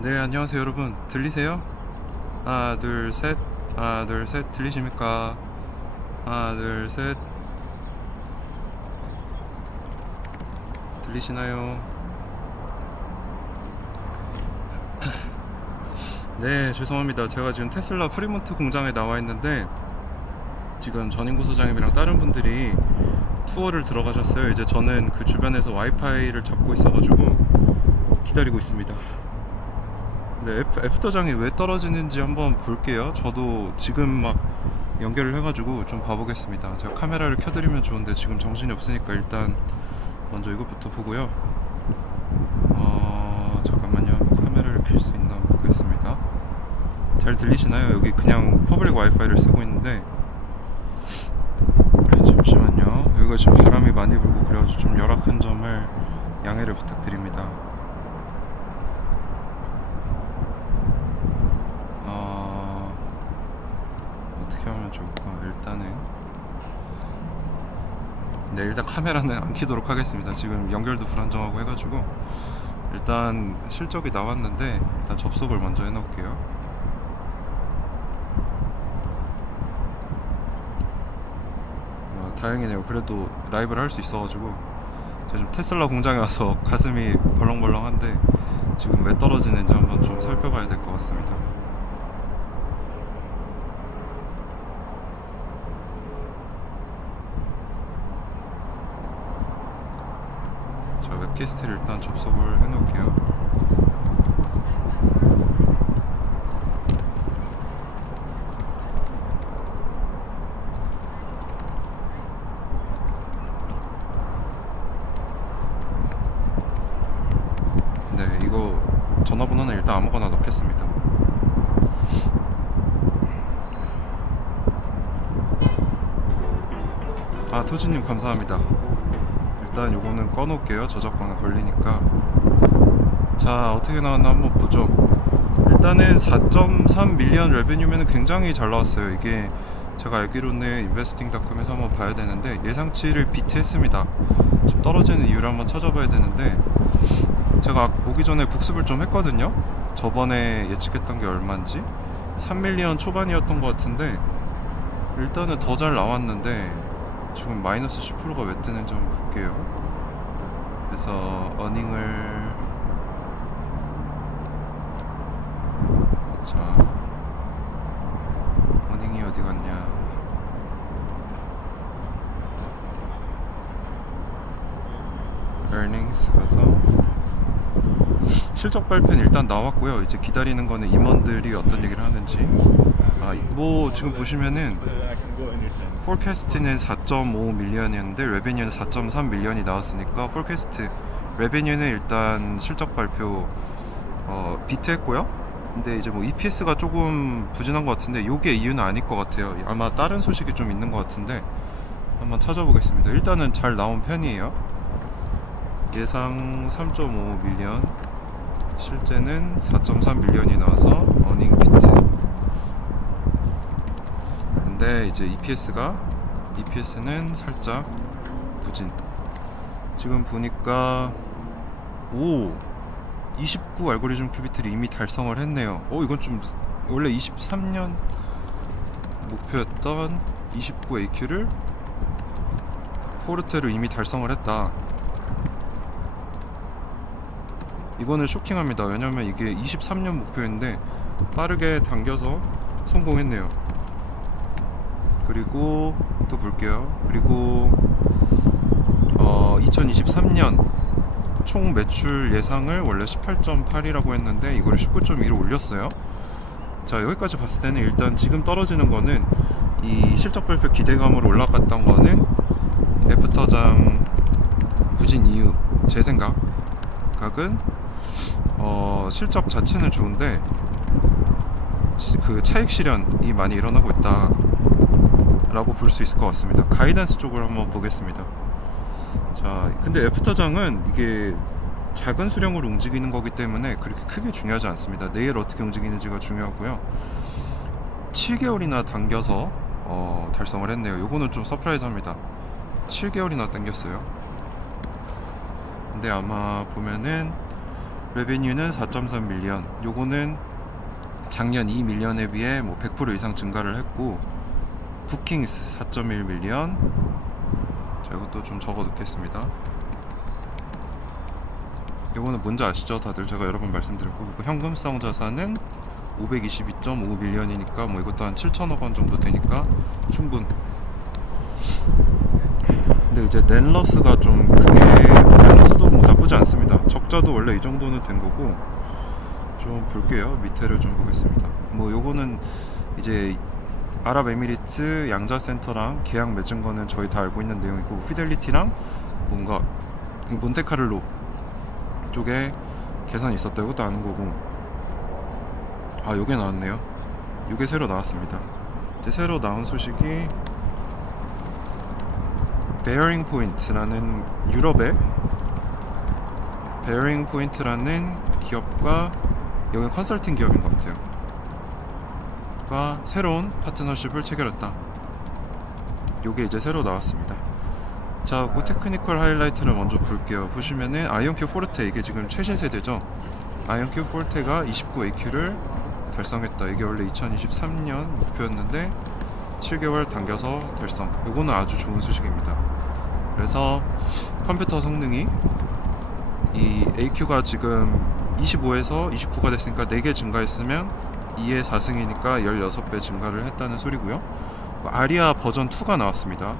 네, 안녕하세요 여러분. 들리세요? 하나 둘 셋. 하나 둘 셋. 들리십니까? 하나 둘 셋. 들리시나요? 네, 죄송합니다. 제가 지금 테슬라 프리몬트 공장에 나와 있는데 지금 전인구 소장님이랑 다른 분들이 투어를 들어가셨어요. 이제 저는 그 주변에서 와이파이를 잡고 있어가지고 기다리고 있습니다. 네, 애프터장이 왜 떨어지는지 한번 볼게요. 저도 지금 막 연결을 해가지고 좀 봐보겠습니다. 제가 카메라를 켜드리면 좋은데 지금 정신이 없으니까 일단 먼저 이것부터 보고요. 잠깐만요. 카메라를 켤 수 있나 한번 보겠습니다. 잘 들리시나요? 여기 그냥 퍼블릭 와이파이를 쓰고 있는데 잠시만요. 여기가 지금 바람이 많이 불고 그래가지고 좀 열악한 점을 양해를 부탁드립니다. 어떻게 하면 좋을까? 일단 카메라는 안 켜도록 하겠습니다. 지금 연결도 불안정하고 해가지고 일단 실적이 나왔는데 일단 접속을 먼저 해놓을게요. 다행이네요. 그래도 라이브를 할 수 있어가지고 제가 지금 테슬라 공장에 와서 가슴이 벌렁벌렁한데 지금 왜 떨어지는지 한번 좀 살펴봐야 될 것 같습니다. 자, 웹캐스트를 일단 접속을 해놓을게요. 네, 이거 전화번호는 일단 아무거나 넣겠습니다. 토지님 감사합니다. 일단 요거는 꺼놓을게요. 저작권에 걸리니까. 자, 어떻게 나왔나 한번 보죠. 일단은 4.3 밀리언 레베뉴면은 굉장히 잘 나왔어요. 이게 제가 알기로는 인베스팅닷컴에서 한번 봐야 되는데 예상치를 비트했습니다. 좀 떨어지는 이유를 한번 찾아봐야 되는데 제가 오기 전에 복습을 좀 했거든요. 저번에 예측했던 게 얼마인지 3밀리언 초반이었던 것 같은데 일단은 더 잘 나왔는데 지금 마이너스 10%가 왜 뜨는지 한번 볼게요. 그래서 어닝을 자, 어닝이 어디 갔냐? earnings 가서 실적 발표는 일단 나왔고요. 이제 기다리는 거는 임원들이 어떤 얘기를 하는지. 뭐 지금 보시면은 폴캐스트는 4.5 밀리언이었는데 레베뉴는 4.3 밀리언이 나왔으니까 폴캐스트 레베뉴는 일단 실적 발표 비트했고요. 근데 이제 뭐 EPS가 조금 부진한 것 같은데 요게 이유는 아닐 것 같아요. 아마 다른 소식이 좀 있는 것 같은데 한번 찾아보겠습니다. 일단은 잘 나온 편이에요. 예상 3.5 밀리언, 실제는 4.3 밀리언이 나와서 어닝 비트. 근데 이제 EPS는 살짝 부진. 지금 보니까 29 알고리즘 큐비트를 이미 달성을 했네요. 이건 좀 원래 23년 목표였던 29 AQ를 포르테로 이미 달성을 했다. 이거는 쇼킹합니다. 왜냐면 이게 23년 목표인데 빠르게 당겨서 성공했네요. 그리고 또 볼게요. 그리고 2023년 총 매출 예상을 원래 18.8이라고 했는데 이걸 19.2로 올렸어요. 자, 여기까지 봤을 때는 일단 지금 떨어지는 거는 이 실적 발표 기대감으로 올라갔던 거는 애프터장 부진 이유, 제 생각은 실적 자체는 좋은데 그 차익 실현이 많이 일어나고 있다 라고 볼 수 있을 것 같습니다. 가이던스 쪽을 한번 보겠습니다. 자, 근데 애프터장은 이게 작은 수량으로 움직이는 거기 때문에 그렇게 크게 중요하지 않습니다. 내일 어떻게 움직이는지가 중요하고요. 7개월이나 당겨서 달성을 했네요. 요거는 좀 서프라이즈합니다. 7개월이나 당겼어요. 근데 아마 보면은 레베뉴는 4.3 밀리언. 요거는 작년 2 밀리언에 비해 뭐 100% 이상 증가를 했고, 부킹스 4.1 밀리언. 자, 이것도 좀 적어 놓겠습니다. 요거는 뭔지 아시죠? 다들 제가 여러 번 말씀드렸고, 그리고 현금성 자산은 522.5 밀리언이니까 뭐 이것도 한 7천억 원 정도 되니까 충분. 근데 이제 넷러스가 좀 크게, 넷러스도 뭐 나쁘지 않습니다. 적자도 원래 이 정도는 된 거고. 좀 볼게요. 밑에를 좀 보겠습니다. 뭐 요거는 이제 아랍에미리트 양자센터랑 계약 맺은 거는 저희 다 알고 있는 내용이고, 피델리티랑 뭔가 몬테카를로 쪽에 계산이 있었다, 이것도 아는 거고. 아, 요게 나왔네요. 요게 새로 나왔습니다. 이제 새로 나온 소식이 베어링 포인트라는, 유럽의 베어링 포인트라는 기업과, 여기 컨설팅 기업인 것 같아요, 가 새로운 파트너십을 체결했다. 요게 이제 새로 나왔습니다. 자, 그 테크니컬 하이라이트를 먼저 볼게요. 보시면은 아이온큐 포르테, 이게 지금 최신 세대죠. 아이온큐 포르테가 29AQ를 달성했다. 이게 원래 2023년 목표였는데 7개월 당겨서 달성. 요거는 아주 좋은 소식입니다. 그래서 컴퓨터 성능이, 이 AQ가 지금 25에서 29가 됐으니까 4개 증가했으면 2의 4승이니까 16배 증가를 했다는 소리고요. 아리아 버전 2가 나왔습니다.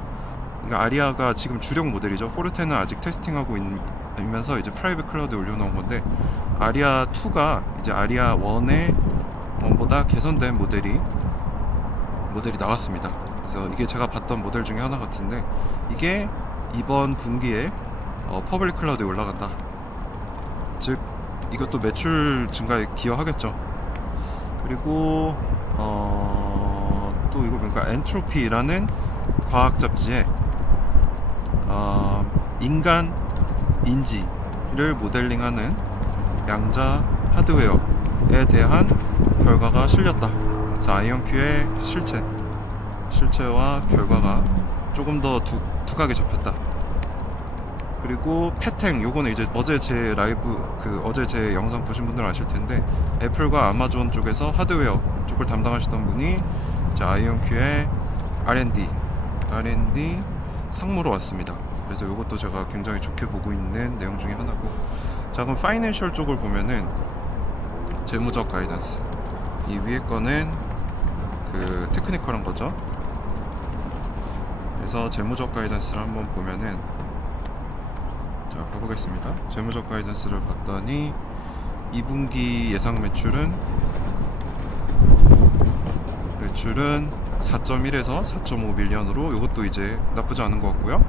그러니까 아리아가 지금 주력 모델이죠. 포르테는 아직 테스팅하고 있면서 이제 프라이빗 클라우드에 올려놓은 건데, 아리아 2가 이제 아리아 1의 보다 개선된 모델이 나왔습니다. 그래서 이게 제가 봤던 모델 중에 하나 같은데, 이게 이번 분기에 퍼블릭 클라우드에 올라간다. 즉 이것도 매출 증가에 기여하겠죠. 그리고 또 이거 보니까 엔트로피라는 과학 잡지에 인간 인지를 모델링하는 양자 하드웨어에 대한 결과가 실렸다. 그래서 아이온큐의 실체와 결과가 조금 더 두각이 잡혔다. 그리고 패탱, 요거는 이제 어제 제 어제 제 영상 보신 분들은 아실 텐데, 애플과 아마존 쪽에서 하드웨어 쪽을 담당하시던 분이 이제 아이온큐의 R&D 상무로 왔습니다. 그래서 요것도 제가 굉장히 좋게 보고 있는 내용 중에 하나고. 자, 그럼 파이낸셜 쪽을 보면은 재무적 가이던스, 이 위에 거는 그 테크니컬한 거죠. 그래서 재무적 가이던스를 한번 보면은, 자, 가보겠습니다. 재무적 가이던스를 봤더니 2분기 예상 매출은 4.1에서 4.5 밀리언으로, 이것도 이제 나쁘지 않은 것 같고요.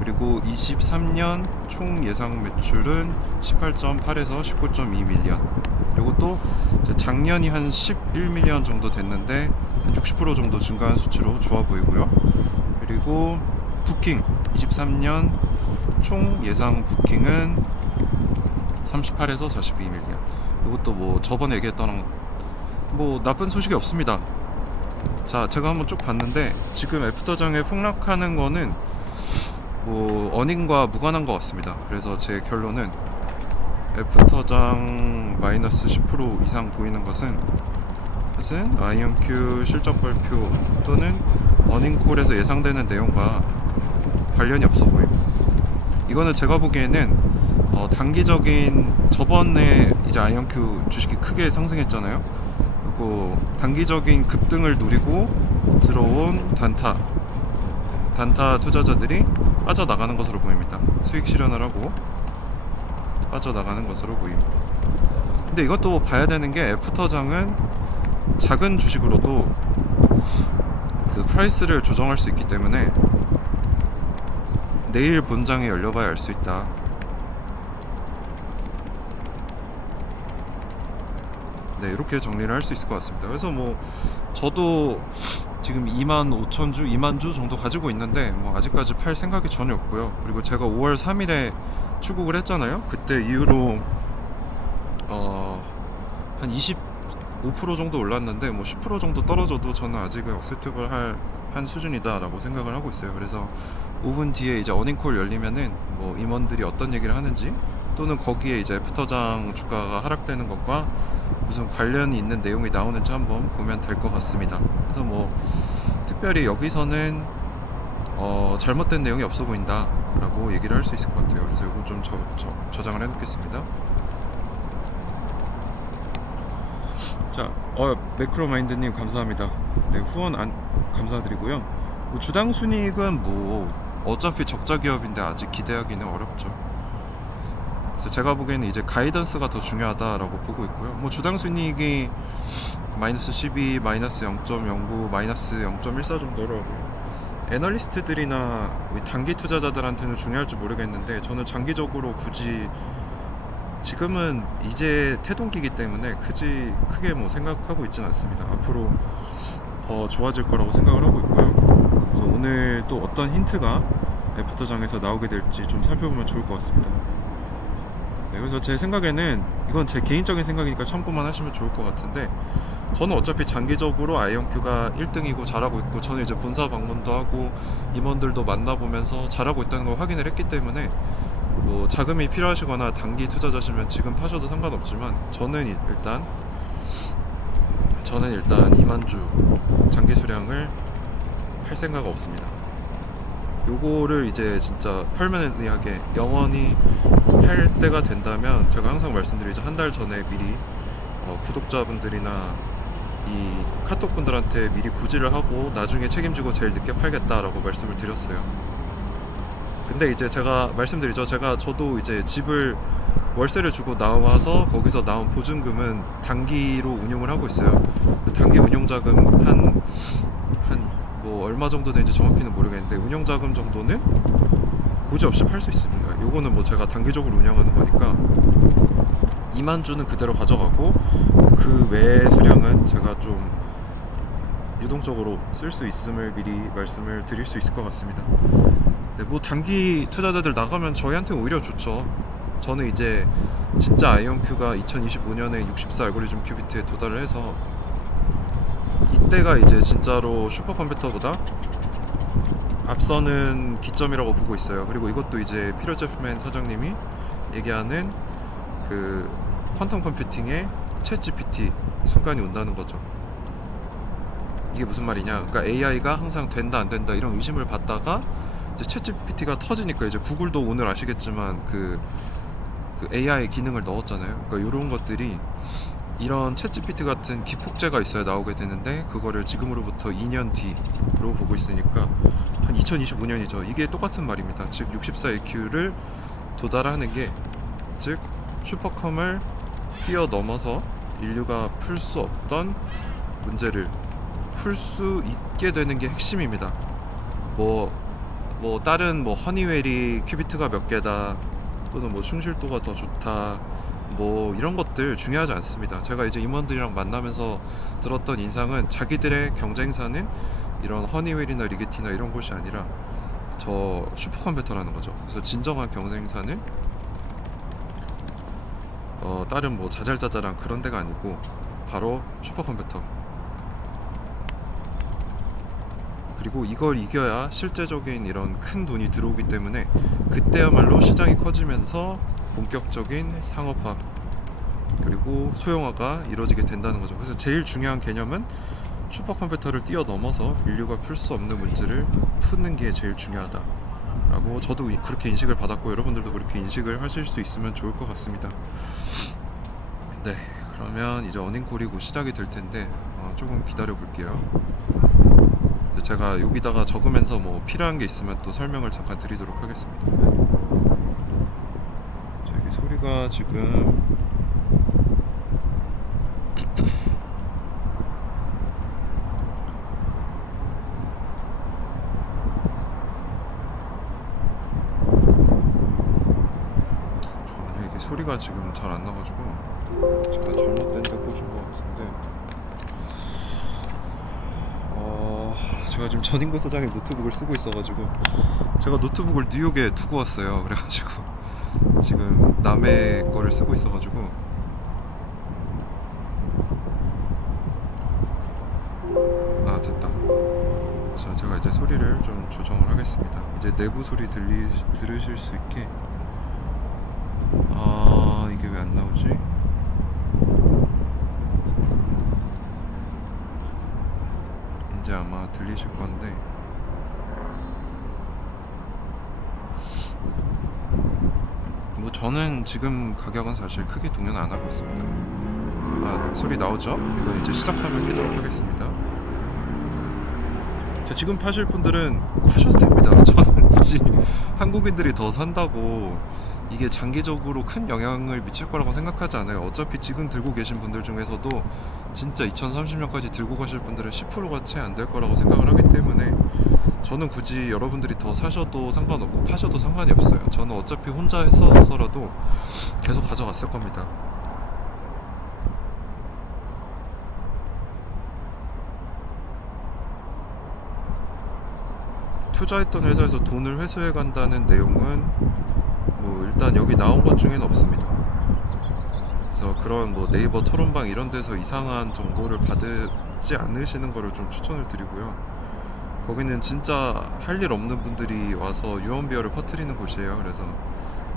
그리고 23년 총 예상 매출은 18.8에서 19.2 밀리언. 이것도 작년이 한 11 밀리언 정도 됐는데 한 60% 정도 증가한 수치로 좋아 보이고요. 그리고 부킹, 23년 총 예상 부킹은 38에서 42 밀리언. 이것도 뭐 저번에 얘기했던 뭐 나쁜 소식이 없습니다. 자, 제가 한번 쭉 봤는데 지금 애프터장에 폭락하는 거는 뭐 어닝과 무관한 것 같습니다. 그래서 제 결론은 애프터장 마이너스 10% 이상 보이는 것은 아이온큐 실적 발표 또는 어닝콜에서 예상되는 내용과 관련이 없어 보입니다. 이거는 제가 보기에는 단기적인, 저번에 이제 아이온큐 주식이 크게 상승했잖아요. 그리고 단기적인 급등을 노리고 들어온 단타 투자자들이 빠져나가는 것으로 보입니다. 수익 실현을 하고 빠져나가는 것으로 보입니다. 근데 이것도 봐야 되는 게, 애프터장은 작은 주식으로도 그 프라이스를 조정할 수 있기 때문에 내일 본장에 열려봐야 알 수 있다. 네, 이렇게 정리를 할 수 있을 것 같습니다. 그래서 뭐 저도 지금 25,000주, 2만 주 정도 가지고 있는데 뭐 아직까지 팔 생각이 전혀 없고요. 그리고 제가 5월 3일에 출국을 했잖아요. 그때 이후로 한 25% 정도 올랐는데 뭐 10% 정도 떨어져도 저는 아직은 억세트를 한 수준이다 라고 생각을 하고 있어요. 그래서 5분 뒤에 이제 어닝콜 열리면은 뭐 임원들이 어떤 얘기를 하는지 또는 거기에 이제 애프터장 주가가 하락되는 것과 무슨 관련이 있는 내용이 나오는지 한번 보면 될 것 같습니다. 그래서 뭐 특별히 여기서는 잘못된 내용이 없어 보인다 라고 얘기를 할 수 있을 것 같아요. 그래서 이거 좀 저장을 해 놓겠습니다. 자, 매크로마인드님 감사합니다. 네, 후원 감사드리고요. 뭐 주당 순이익은 뭐 어차피 적자 기업인데 아직 기대하기는 어렵죠. 그래서 제가 보기에는 이제 가이던스가 더 중요하다라고 보고 있고요. 뭐 주당 순이익이 마이너스 12, 마이너스 0.09, 마이너스 0.14 정도로 애널리스트들이나 단기 투자자들한테는 중요할지 모르겠는데, 저는 장기적으로 굳이 지금은 이제 태동기이기 때문에 크게 뭐 생각하고 있지는 않습니다. 앞으로 더 좋아질 거라고 생각을 하고 있고요. 그래서 오늘 또 어떤 힌트가 애프터장에서 나오게 될지 좀 살펴보면 좋을 것 같습니다. 네, 그래서 제 생각에는, 이건 제 개인적인 생각이니까 참고만 하시면 좋을 것 같은데, 저는 어차피 장기적으로 아이온큐가 1등이고 잘하고 있고, 저는 이제 본사 방문도 하고 임원들도 만나보면서 잘하고 있다는 걸 확인을 했기 때문에, 뭐 자금이 필요하시거나 단기 투자자시면 지금 파셔도 상관없지만, 저는 일단 2만 주 장기 수량을 팔 생각 없습니다. 요거를 이제 진짜 permanently하게 영원히 팔 때가 된다면, 제가 항상 말씀드리죠, 한 달 전에 미리 구독자분들이나 이 카톡 분들한테 미리 구지를 하고 나중에 책임지고 제일 늦게 팔겠다라고 말씀을 드렸어요. 근데 이제 제가 말씀드리죠, 저도 이제 집을 월세를 주고 나와서 거기서 나온 보증금은 단기로 운용을 하고 있어요. 단기 운용자금 한 뭐 얼마 정도 되는지 정확히는 모르겠는데, 운용자금 정도는 고지 없이 팔 수 있습니다. 요거는 뭐 제가 단기적으로 운영하는 거니까 2만 주는 그대로 가져가고, 그 외의 수량은 제가 좀 유동적으로 쓸 수 있음을 미리 말씀을 드릴 수 있을 것 같습니다. 네, 뭐 단기 투자자들 나가면 저희한테 오히려 좋죠. 저는 이제 진짜 아이온큐가 2025년에 64 알고리즘 큐비트에 도달을 해서, 이때가 이제 진짜로 슈퍼컴퓨터보다 앞서는 기점이라고 보고 있어요. 그리고 이것도 이제 피터 제프맨 사장님이 얘기하는 그 퀀텀 컴퓨팅의 챗 GPT 순간이 온다는 거죠. 이게 무슨 말이냐, 그러니까 AI가 항상 된다 안 된다 이런 의심을 받다가 이제 챗 GPT가 터지니까, 이제 구글도 오늘 아시겠지만 그 AI 기능을 넣었잖아요. 그러니까 이런 것들이, 이런 챗 GPT 같은 기폭제가 있어야 나오게 되는데, 그거를 지금으로부터 2년 뒤로 보고 있으니까 한 2025년이죠. 이게 똑같은 말입니다. 즉 64AQ를 도달하는 게, 즉 슈퍼컴을 뛰어넘어서 인류가 풀 수 없던 문제를 풀 수 있게 되는 게 핵심입니다. 뭐 다른 뭐 허니웰이 큐비트가 몇 개다, 또는 뭐 충실도가 더 좋다, 뭐 이런 것들 중요하지 않습니다. 제가 이제 임원들이랑 만나면서 들었던 인상은, 자기들의 경쟁사는 이런 허니웰이나 리게티나 이런 곳이 아니라 저 슈퍼컴퓨터라는 거죠. 그래서 진정한 경쟁사는 다른 뭐 자잘자잘한 그런 데가 아니고 바로 슈퍼컴퓨터. 그리고 이걸 이겨야 실제적인 이런 큰 돈이 들어오기 때문에, 그때야말로 시장이 커지면서 본격적인 상업화 그리고 소형화가 이루어지게 된다는 거죠. 그래서 제일 중요한 개념은 슈퍼컴퓨터를 뛰어넘어서 인류가 풀 수 없는 문제를 푸는 게 제일 중요하다 라고 저도 그렇게 인식을 받았고, 여러분들도 그렇게 인식을 하실 수 있으면 좋을 것 같습니다. 네, 그러면 이제 어닝콜이 곧 시작이 될 텐데 조금 기다려 볼게요. 제가 여기다가 적으면서 뭐 필요한 게 있으면 또 설명을 잠깐 드리도록 하겠습니다. 여기 소리가 지금 이게 소리가 지금 잘 안 나가지고 제가 잘못된 데 꽂은 것 같은데, 제가 지금 전인구 소장의 노트북을 쓰고 있어가지고, 제가 노트북을 뉴욕에 두고 왔어요. 그래가지고 지금 남의 거를 쓰고 있어가지고, 됐다. 자, 제가 이제 소리를 좀 조정을 하겠습니다. 이제 내부 소리 들으실 수 있게 아, 이게 왜 안 나오지? 이제 아마 들리실 건데, 뭐 저는 지금 가격은 사실 크게 동요는 안 하고 있습니다. 아, 소리 나오죠? 이거 이제 시작하면 켜도록 하겠습니다. 자, 지금 파실 분들은 파셔도 됩니다. 저는 굳이 한국인들이 더 산다고 이게 장기적으로 큰 영향을 미칠 거라고 생각하지 않아요. 어차피 지금 들고 계신 분들 중에서도 진짜 2030년까지 들고 가실 분들은 10%가 채 안 될 거라고 생각을 하기 때문에 저는 굳이 여러분들이 더 사셔도 상관없고 파셔도 상관이 없어요. 저는 어차피 혼자 했었어라도 계속 가져갔을 겁니다. 투자했던 회사에서 돈을 회수해 간다는 내용은 뭐 일단 여기 나온 것 중에는 없습니다. 그래서 그런 뭐 네이버 토론방 이런 데서 이상한 정보를 받지 않으시는 거를 좀 추천을 드리고요. 거기는 진짜 할 일 없는 분들이 와서 유언비어를 퍼뜨리는 곳이에요. 그래서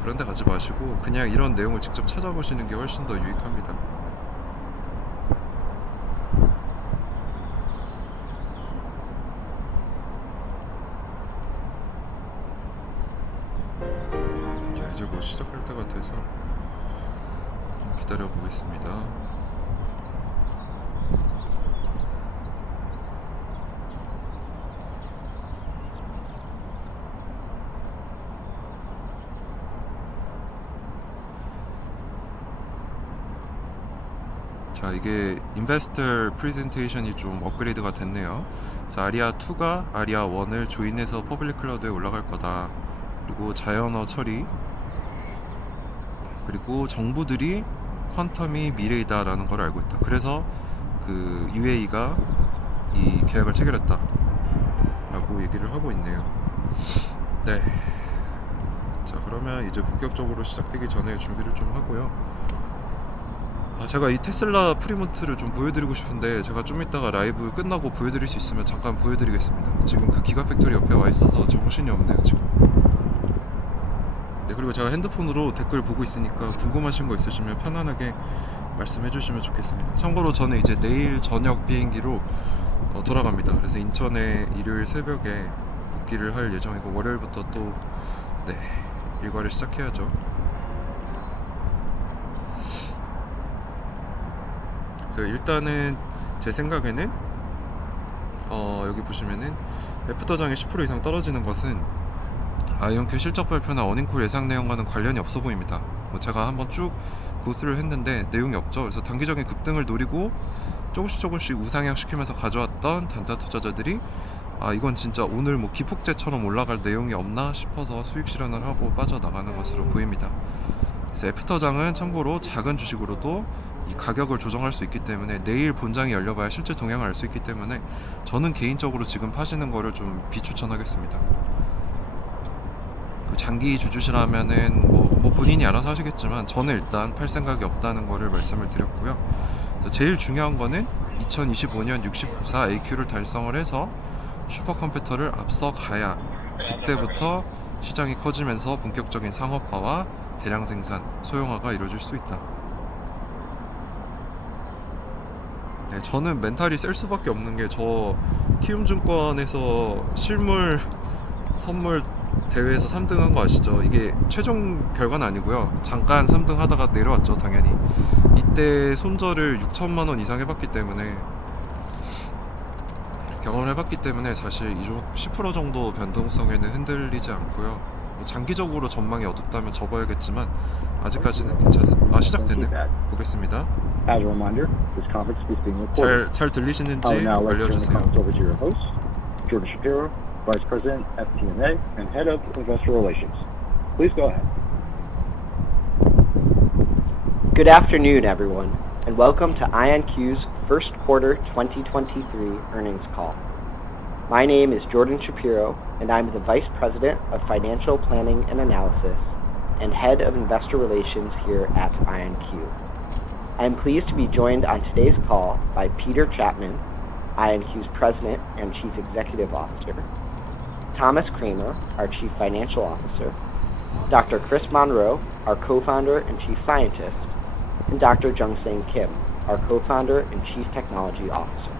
그런 데 가지 마시고 그냥 이런 내용을 직접 찾아보시는 게 훨씬 더 유익합니다. 자, 이제 곧 시작할 때 같아서 기다려 보겠습니다. 자, 이게 인베스터 프레젠테이션이 좀 업그레이드가 됐네요. 자, 아리아 2가 아리아 1을 조인해서 퍼블릭 클라우드에 올라갈 거다. 그리고 자연어 처리, 그리고 정부들이 퀀텀이 미래이다 라는 걸 알고 있다. 그래서 그 UAE가 이 계약을 체결했다 라고 얘기를 하고 있네요. 네, 자, 그러면 이제 본격적으로 시작되기 전에 준비를 좀 하고요. 제가 이 테슬라 프리몬트를 좀 보여드리고 싶은데 제가 좀 이따가 라이브 끝나고 보여드릴 수 있으면 잠깐 보여드리겠습니다. 지금 그 기가팩토리 옆에 와 있어서 정신이 없네요 지금. 네, 그리고 제가 핸드폰으로 댓글 보고 있으니까 궁금하신 거 있으시면 편안하게 말씀해 주시면 좋겠습니다. 참고로 저는 이제 내일 저녁 비행기로 돌아갑니다. 그래서 인천에 일요일 새벽에 복귀를 할 예정이고 월요일부터 또 일과를 시작해야죠. 그래서 일단은 제 생각에는 여기 보시면은 애프터장이 10% 이상 떨어지는 것은 아이온큐 실적 발표나 어닝콜 예상 내용과는 관련이 없어 보입니다. 제가 한번 쭉 고스를 했는데 내용이 없죠. 그래서 단기적인 급등을 노리고 조금씩 우상향 시키면서 가져왔던 단타 투자자들이 이건 진짜 오늘 뭐 기폭제처럼 올라갈 내용이 없나 싶어서 수익 실현을 하고 빠져나가는 것으로 보입니다. 그래서 애프터장은 참고로 작은 주식으로도 이 가격을 조정할 수 있기 때문에 내일 본장이 열려봐야 실제 동향을 알 수 있기 때문에 저는 개인적으로 지금 파시는 거를 좀 비추천하겠습니다. 장기 주주시라면은 뭐 본인이 알아서 하시겠지만 저는 일단 팔 생각이 없다는 거를 말씀을 드렸고요. 제일 중요한 거는 2025년 64 AQ를 달성을 해서 슈퍼컴퓨터를 앞서가야 그때부터 시장이 커지면서 본격적인 상업화와 대량 생산, 소형화가 이루어질 수 있다. 네, 저는 멘탈이 셀 수밖에 없는 게 저 키움증권에서 실물 선물 대회에서 3등 한 거 아시죠? 이게 최종 결과는 아니고요. 잠깐 3등 하다가 내려왔죠, 당연히. 이때 손절을 6천만 원 이상 해봤기 때문에 경험을 해봤기 때문에 사실 이종 10% 정도 변동성에는 흔들리지 않고요. 장기적으로 전망이 어둡다면 접어야겠지만 아직까지는 괜찮습니다. 시작됐네요. 보겠습니다. As a reminder, this conference is being recorded. 잘 들리시는지 I will now turn the 알려주세요. conference over to your host, Jordan Shapiro, Vice President, FP&A, and Head of Investor Relations. Please go ahead. Good afternoon, everyone, and welcome to IonQ's first quarter 2023 earnings call. My name is Jordan Shapiro, and I'm the Vice President of Financial Planning and Analysis and Head of Investor Relations here at IonQ. I am pleased to be joined on today's call by Peter Chapman, IonQ's President and Chief Executive Officer, Thomas Kramer, our Chief Financial Officer, Dr. Chris Monroe, our co-founder and chief scientist, and Dr. Jungsang Kim, our co-founder and chief technology officer.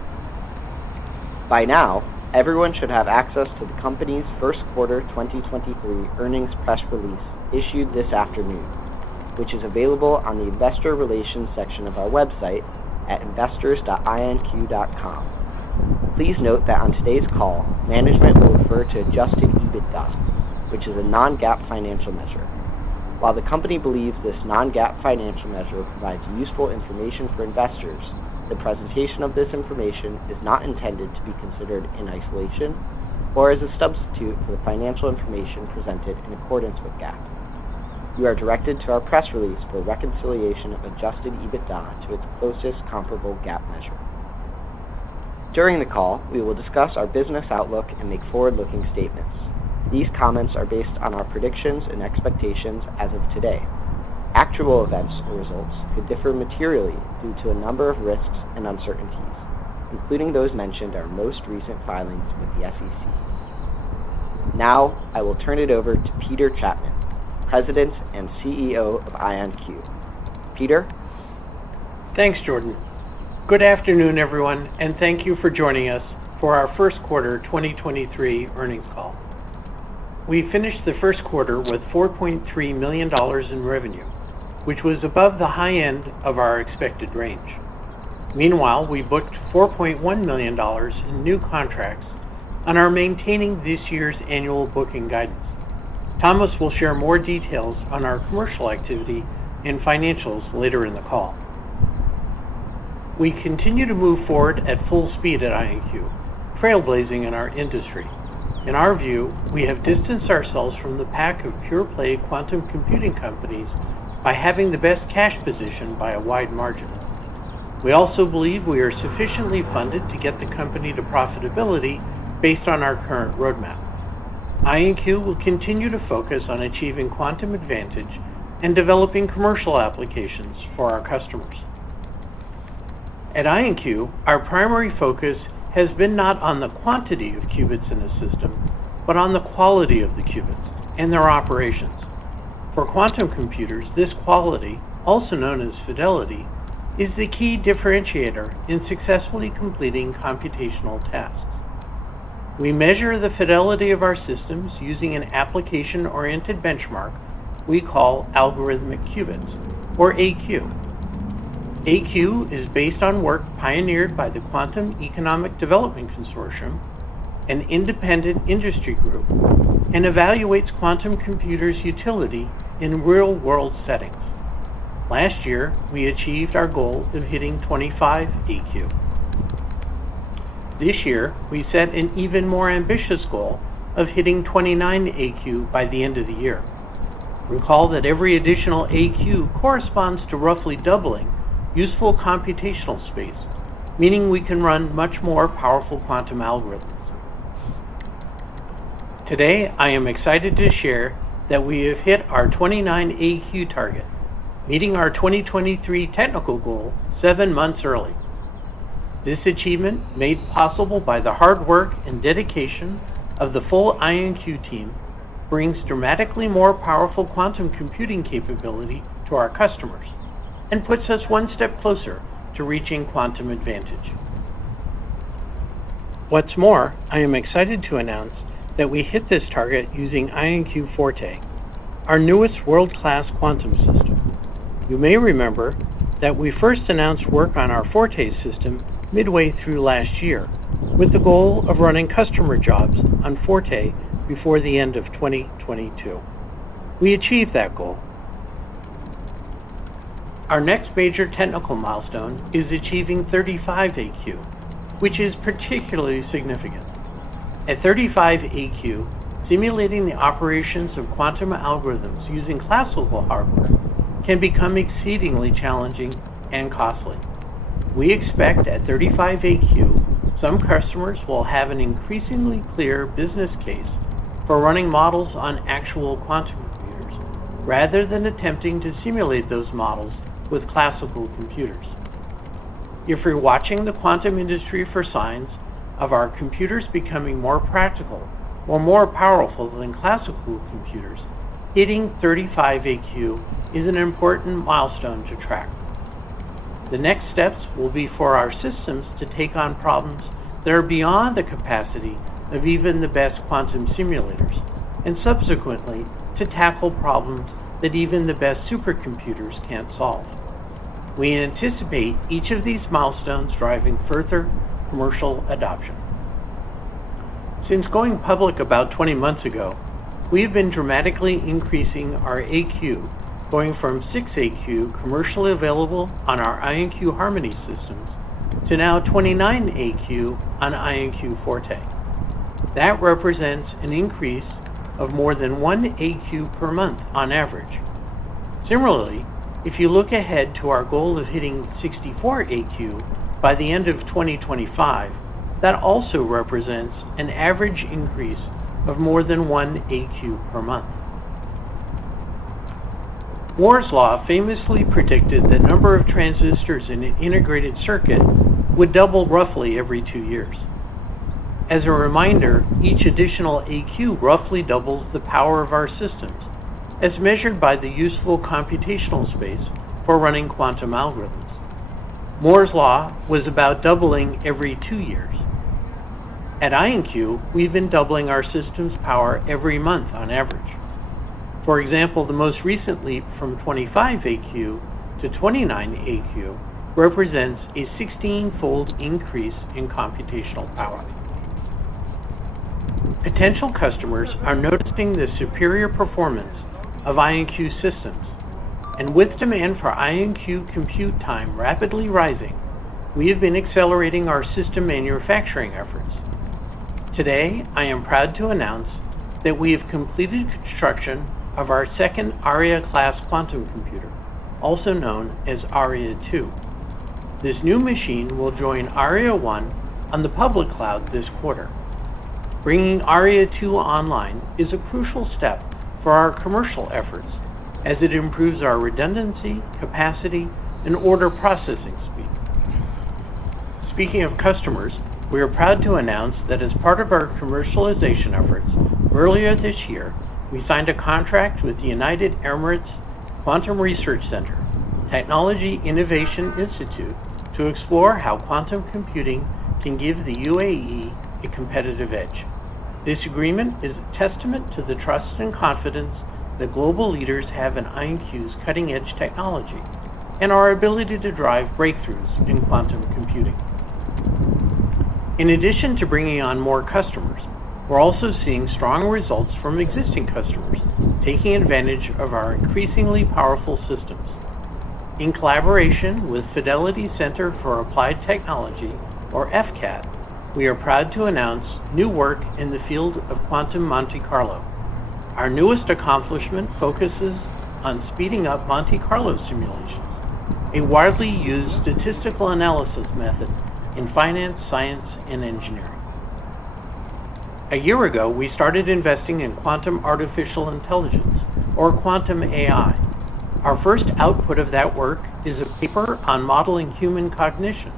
By now, everyone should have access to the company's first quarter 2023 earnings press release issued this afternoon, which is available on the investor relations section of our website at investors.ionq.com. Please note that on today's call, management will refer to adjusted EBITDA, which is a non-GAAP financial measure. While the company believes this non-GAAP financial measure provides useful information for investors, the presentation of this information is not intended to be considered in isolation or as a substitute for the financial information presented in accordance with GAAP. You are directed to our press release for a reconciliation of adjusted EBITDA to its closest comparable GAAP measure. During the call, we will discuss our business outlook and make forward-looking statements. These comments are based on our predictions and expectations as of today. Actual events or results could differ materially due to a number of risks and uncertainties, including those mentioned in our most recent filings with the SEC. Now, I will turn it over to Peter Chapman, President and CEO of IonQ. Peter? Thanks, Jordan. Good afternoon, everyone, and thank you for joining us for our first quarter 2023 earnings call. We finished the first quarter with $4.3 million in revenue, which was above the high end of our expected range. Meanwhile, we booked $4.1 million in new contracts and are maintaining this year's annual booking guidance. Thomas will share more details on our commercial activity and financials later in the call. We continue to move forward at full speed at IonQ, trailblazing in our industry. In our view, we have distanced ourselves from the pack of pure-play quantum computing companies by having the best cash position by a wide margin. We also believe we are sufficiently funded to get the company to profitability based on our current roadmap. IonQ will continue to focus on achieving quantum advantage and developing commercial applications for our customers. At IonQ, our primary focus has been not on the quantity of qubits in a system, but on the quality of the qubits and their operations. For quantum computers, this quality, also known as fidelity, is the key differentiator in successfully completing computational tasks. We measure the fidelity of our systems using an application-oriented benchmark we call algorithmic qubits, or AQ. AQ is based on work pioneered by the Quantum Economic Development Consortium, an independent industry group, and evaluates quantum computers' utility in real-world settings. Last year, we achieved our goal of hitting 25 AQ. This year, we set an even more ambitious goal of hitting 29 AQ by the end of the year. Recall that every additional AQ corresponds to roughly doubling useful computational space, meaning we can run much more powerful quantum algorithms. Today, I am excited to share that we have hit our 29 AQ target, meeting our 2023 technical goal 7 months early. This achievement, made possible by the hard work and dedication of the full IonQ team, brings dramatically more powerful quantum computing capability to our customers and puts us one step closer to reaching quantum advantage. What's more, I am excited to announce that we hit this target using IonQ Forte, our newest world-class quantum system. You may remember that we first announced work on our Forte system midway through last year, with the goal of running customer jobs on Forte before the end of 2022. We achieved that goal. Our next major technical milestone is achieving 35 AQ, which is particularly significant. At 35 AQ, simulating the operations of quantum algorithms using classical hardware can become exceedingly challenging and costly. We expect at 35 AQ, some customers will have an increasingly clear business case for running models on actual quantum computers, rather than attempting to simulate those models with classical computers. If you're watching the quantum industry for signs of our computers becoming more practical or more powerful than classical computers, hitting 35 AQ is an important milestone to track. The next steps will be for our systems to take on problems that are beyond the capacity of even the best quantum simulators, and subsequently to tackle problems that even the best supercomputers can't solve. We anticipate each of these milestones driving further commercial adoption. Since going public about 20 months ago, we have been dramatically increasing our AQ, going from 6 AQ commercially available on our IonQ Harmony systems to now 29 AQ on IonQ Forte. That represents an increase of more than 1 AQ per month on average. Similarly, if you look ahead to our goal of hitting 64 AQ by the end of 2025, that also represents an average increase of more than 1 AQ per month. Moore's law famously predicted the number of transistors in an integrated circuit would double roughly every 2 years. As a reminder, each additional AQ roughly doubles the power of our systems, as measured by the useful computational space for running quantum algorithms. Moore's law was about doubling every 2 years. At IonQ, we've been doubling our system's power every month on average. For example, the most recent leap from 25 AQ to 29 AQ represents a 16-fold increase in computational power. Potential customers are noticing the superior performance of IonQ systems, and with demand for IonQ compute time rapidly rising, we have been accelerating our system manufacturing efforts. Today, I am proud to announce that we have completed construction of our second Aria-class quantum computer, also known as Aria 2. This new machine will join Aria 1 on the public cloud this quarter. Bringing Aria 2 online is a crucial step for our commercial efforts, as it improves our redundancy, capacity, and order processing speed. Speaking of customers, we are proud to announce that as part of our commercialization efforts, earlier this year, we signed a contract with the United Emirates Quantum Research Center, Technology Innovation Institute, to explore how quantum computing can give the UAE a competitive edge. This agreement is a testament to the trust and confidence that global leaders have in IonQ's cutting-edge technology and our ability to drive breakthroughs in quantum computing. In addition to bringing on more customers, we're also seeing strong results from existing customers taking advantage of our increasingly powerful systems. In collaboration with Fidelity Center for Applied Technology, or FCAT, we are proud to announce new work in the field of quantum Monte Carlo. Our newest accomplishment focuses on speeding up Monte Carlo simulations, a widely used statistical analysis method in finance, science, and engineering. A year ago, we started investing in quantum artificial intelligence, or quantum AI. Our first output of that work is a paper on modeling human cognition,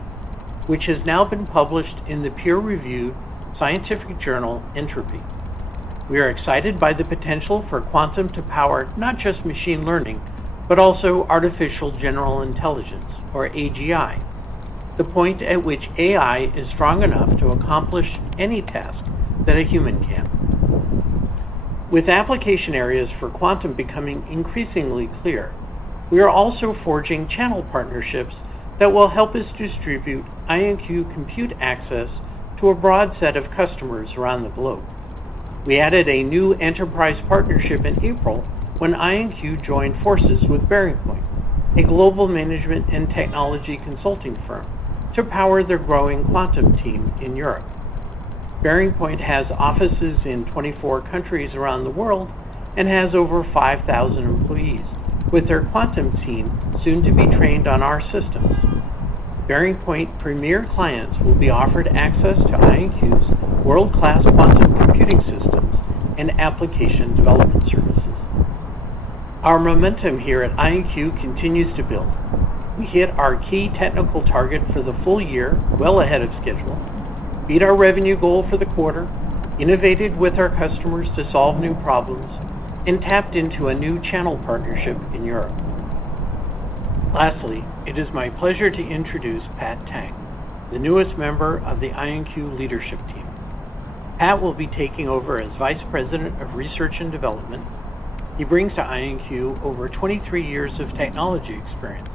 which has now been published in the peer-reviewed scientific journal Entropy. We are excited by the potential for quantum to power not just machine learning, but also artificial general intelligence, or AGI, the point at which AI is strong enough to accomplish any task that a human can. With application areas for quantum becoming increasingly clear, we are also forging channel partnerships that will help us distribute IonQ compute access to a broad set of customers around the globe. We added a new enterprise partnership in April when IonQ joined forces with BearingPoint, a global management and technology consulting firm, to power their growing quantum team in Europe. BearingPoint has offices in 24 countries around the world and has over 5,000 employees, with their quantum team soon to be trained on our systems. BearingPoint premier clients will be offered access to IonQ's world-class quantum computing systems and application development services. Our momentum here at IonQ continues to build. We hit our key technical target for the full year well ahead of schedule, beat our revenue goal for the quarter, innovated with our customers to solve new problems, and tapped into a new channel partnership in Europe. Lastly, it is my pleasure to introduce Pat Tang, the newest member of the IonQ leadership team. Pat will be taking over as Vice President of Research and Development. He brings to IonQ over 23 years of technology experience,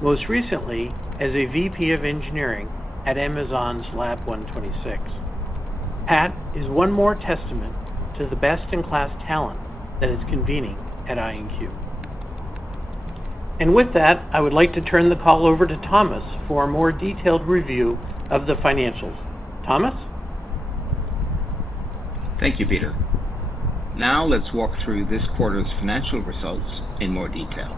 most recently as a VP of Engineering at Amazon's Lab 126. Pat is one more testament to the best-in-class talent that is convening at IonQ. And with that, I would like to turn the call over to Thomas for a more detailed review of the financials. Thomas? Thank you, Peter. Now let's walk through this quarter's financial results in more detail.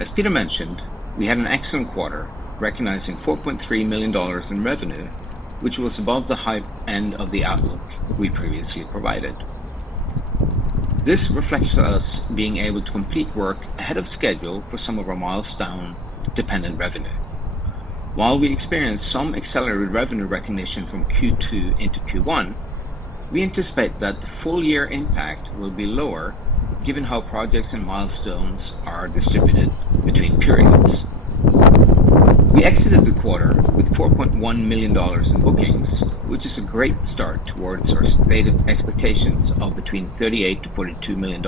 As Peter mentioned, we had an excellent quarter, recognizing $4.3 million in revenue, which was above the high end of the outlook we previously provided. This reflects us being able to complete work ahead of schedule for some of our milestone-dependent revenue. While we experienced some accelerated revenue recognition from Q2 into Q1, we anticipate that the full year impact will be lower given how projects and milestones are distributed between periods. We exited the quarter with $4.1 million in bookings, which is a great start towards our stated expectations of between $38 to $42 million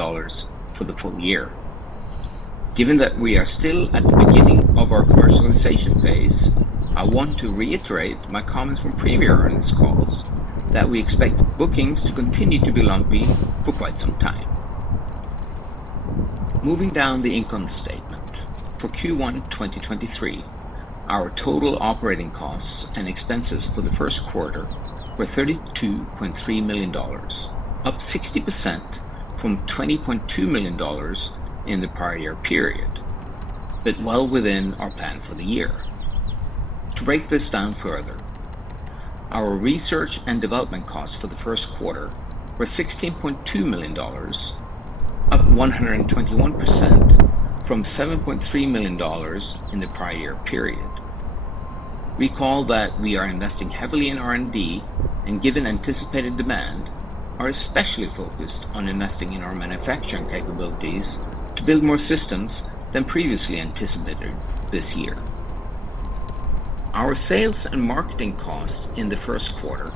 for the full year. Given that we are still at the beginning of our commercialization phase, I want to reiterate my comments from previous earnings calls that we expect bookings to continue to be lumpy for quite some time. Moving down the income statement, for Q1 2023, our total operating costs and expenses for the first quarter were $32.3 million, up 60% from $20.2 million in the prior year period, but well within our plan for the year. To break this down further, our research and development costs for the first quarter were $16.2 million, up 121% from $7.3 million in the prior year period. Recall that we are investing heavily in R&D and, given anticipated demand, are especially focused on investing in our manufacturing capabilities to build more systems than previously anticipated this year. Our sales and marketing costs in the first quarter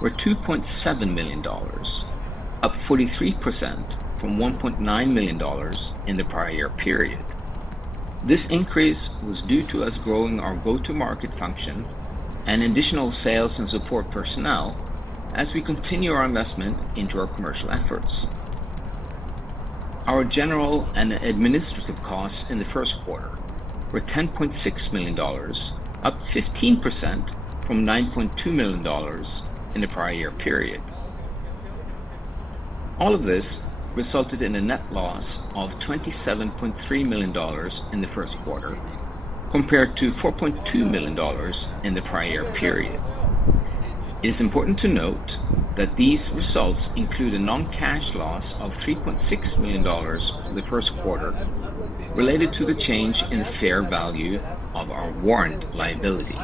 were $2.7 million, up 43% from $1.9 million in the prior year period. This increase was due to us growing our go-to-market function and additional sales and support personnel as we continue our investment into our commercial efforts. Our general and administrative costs in the first quarter were $10.6 million, up 15% from $9.2 million in the prior year period. All of this resulted in a net loss of $27.3 million in the first quarter, compared to $4.2 million in the prior year period. It is important to note that these results include a non-cash loss of $3.6 million for the first quarter related to the change in the fair value of our warrant liabilities.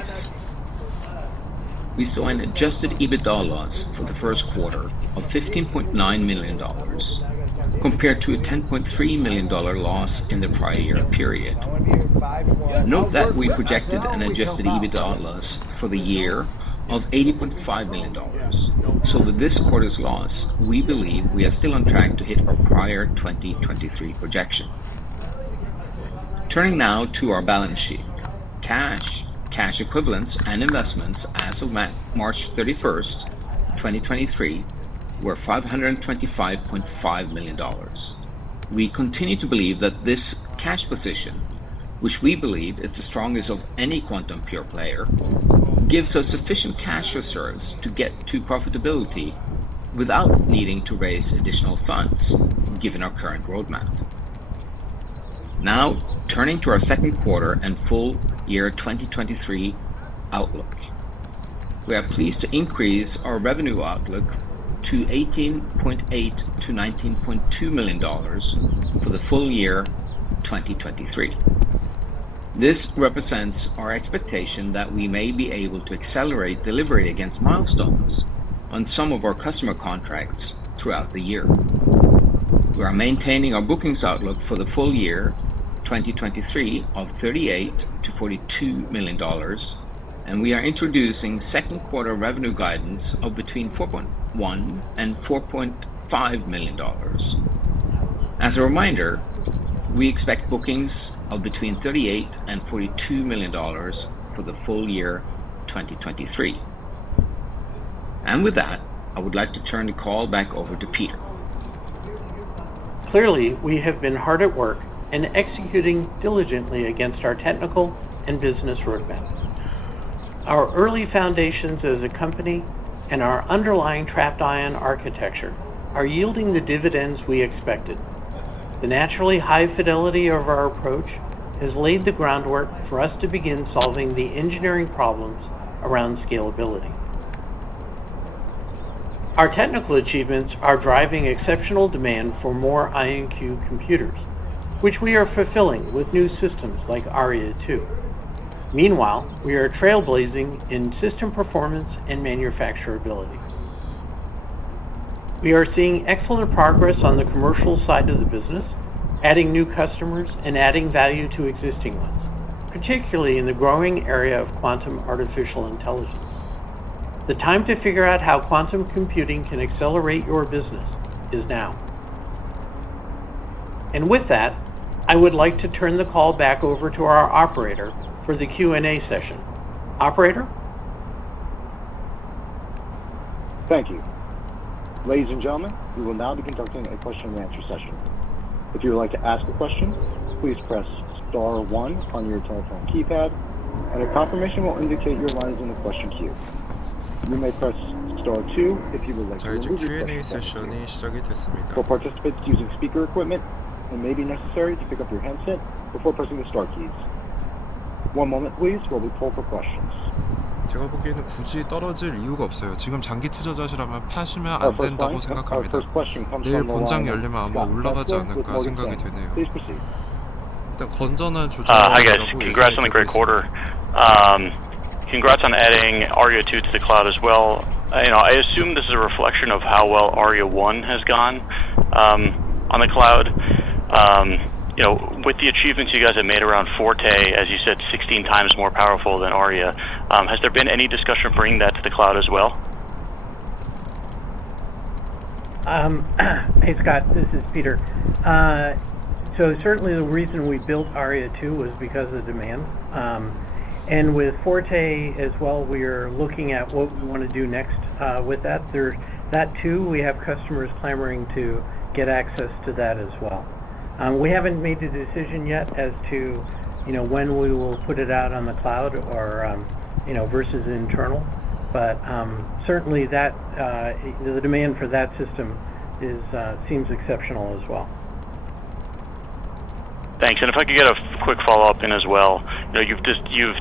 We saw an adjusted EBITDA loss for the first quarter of $15.9 million, compared to a $10.3 million loss in the prior year period. Note that we projected an adjusted EBITDA loss for the year of $80.5 million. So with this quarter's loss, we believe we are still on track to hit our prior 2023 projection. Turning now to our balance sheet. Cash equivalents and investments as of March 31st, 2023 were $525.5 million. We continue to believe that this cash position, which we believe is the strongest of any quantum pure player, gives us sufficient cash reserves to get to profitability without needing to raise additional funds, given our current roadmap. Now, turning to our second quarter and full year 2023 outlook. We are pleased to increase our revenue outlook to $18.8 to $19.2 million for the full year 2023. This represents our expectation that we may be able to accelerate delivery against milestones on some of our customer contracts throughout the year. We are maintaining our bookings outlook for the full year 2023 of $38 to $42 million, and we are introducing second quarter revenue guidance of between $4.1 and $4.5 million. As a reminder, we expect bookings of between $38 and $42 million for the full year 2023. And with that, I would like to turn the call back over to Peter. Clearly, we have been hard at work and executing diligently against our technical and business roadmaps. Our early foundations as a company and our underlying trapped ion architecture are yielding the dividends we expected. The naturally high fidelity of our approach has laid the groundwork for us to begin solving the engineering problems around scalability. Our technical achievements are driving exceptional demand for more IonQ computers, which we are fulfilling with new systems like Aria 2. Meanwhile, we are trailblazing in system performance and manufacturability. We are seeing excellent progress on the commercial side of the business, adding new customers and adding value to existing ones, particularly in the growing area of quantum artificial intelligence. The time to figure out how quantum computing can accelerate your business is now. And with that, I would like to turn the call back over to our operator for the Q&A session. Operator? Thank you. Ladies and gentlemen, we will now be conducting a question and answer session. If you would like to ask a question, please press star 1 on your telephone keypad, and a confirmation will indicate your line is in the question queue. You may press star 2 if you would like to 자, 이제 remove your Q&A question from the queue. 세션이 시작이 됐습니다. For participants using speaker equipment, it may be necessary to pick up your handset before pressing the star keys. One moment please while we poll for questions. 제가 보기에는 굳이 떨어질 이유가 없어요. 지금 장기 투자자시라면 파시면 안 된다고 생각합니다. 내일 본장 열리면 아마 올라가지 않을까 생각이 되네요. 일단 건전한 조정이라고 Hi guys, congrats on the great quarter. Congrats on adding Aria 2 to the cloud as well. I assume this is a reflection of how well Aria 1 has gone on the cloud. With the achievements you guys have made around Forte, as you said, 16 times more powerful than Aria, has there been any discussion of bringing that to the cloud as well? Hey Scott, this is Peter. So certainly the reason we built Aria 2 was because of demand. And with Forte as well, we are looking at what we want to do next with that. That too, we have customers clamoring to get access to that as well. We haven't made the decision yet as to when we will put it out on the cloud or versus internal, but certainly that the demand for that system seems exceptional as well. Thanks. And if I could get a quick follow-up in as well, you've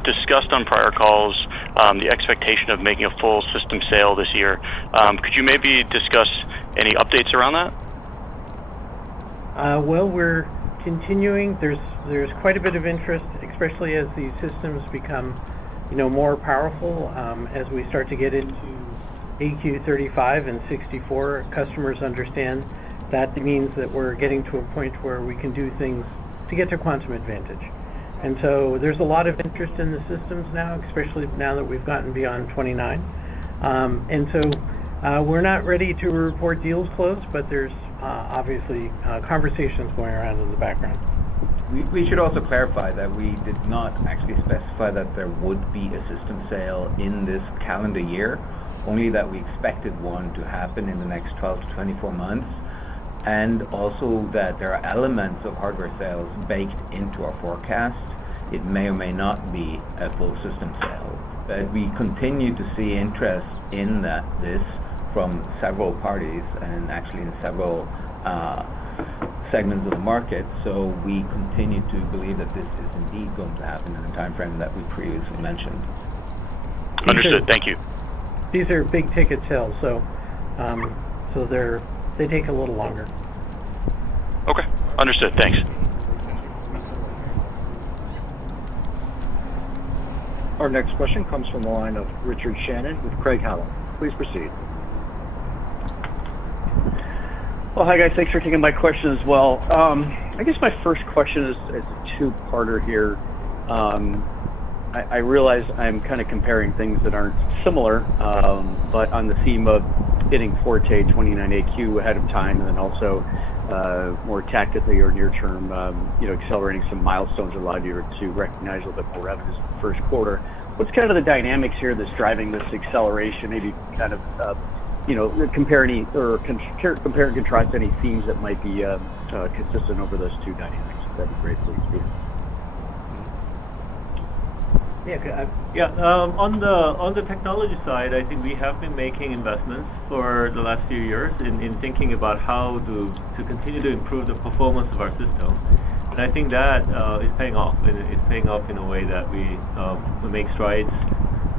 discussed on prior calls the expectation of making a full system sale this year. Could you maybe discuss any updates around that? Well, we're continuing. There's quite a bit of interest, especially as these systems become, more powerful. As we start to get into AQ 35 and 64, customers understand that means that we're getting to a point where we can do things to get to quantum advantage. And so there's a lot of interest in the systems now, especially now that we've gotten beyond 29. And so we're not ready to report deals closed, but there's obviously conversations going around in the background. We should also clarify that we did not actually specify that there would be a system sale in this calendar year, only that we expected one to happen in the next 12 to 24 months, and also that there are elements of hardware sales baked into our forecast. It may or may not be a full system sale, but we continue to see interest in this from several parties and actually in several segments of the market. So we continue to believe that this is indeed going to happen in the time frame that we previously mentioned. Understood. Thank you. These are big ticket sales, so they take a little longer. Okay. Understood. Thanks. Our next question comes from the line of Richard Shannon with Craig-Hallum. Please proceed. Well, hi guys, thanks for taking my question as well. I guess my first question is a two-parter here. I realize I'm kind of comparing things that aren't similar, but on the theme of hitting Forte 29AQ ahead of time, and then also more tactically or near term, accelerating some milestones that allowed you to recognize a little bit more revenues in the first quarter. What's kind of the dynamics here that's driving this acceleration? Maybe kind of compare and contrast any themes that might be consistent over those two dynamics. That'd be great, please, Peter. On the technology side, I think we have been making investments for the last few years in thinking about how to continue to improve the performance of our system. And I think that is paying off. And it's paying off in a way that we make strides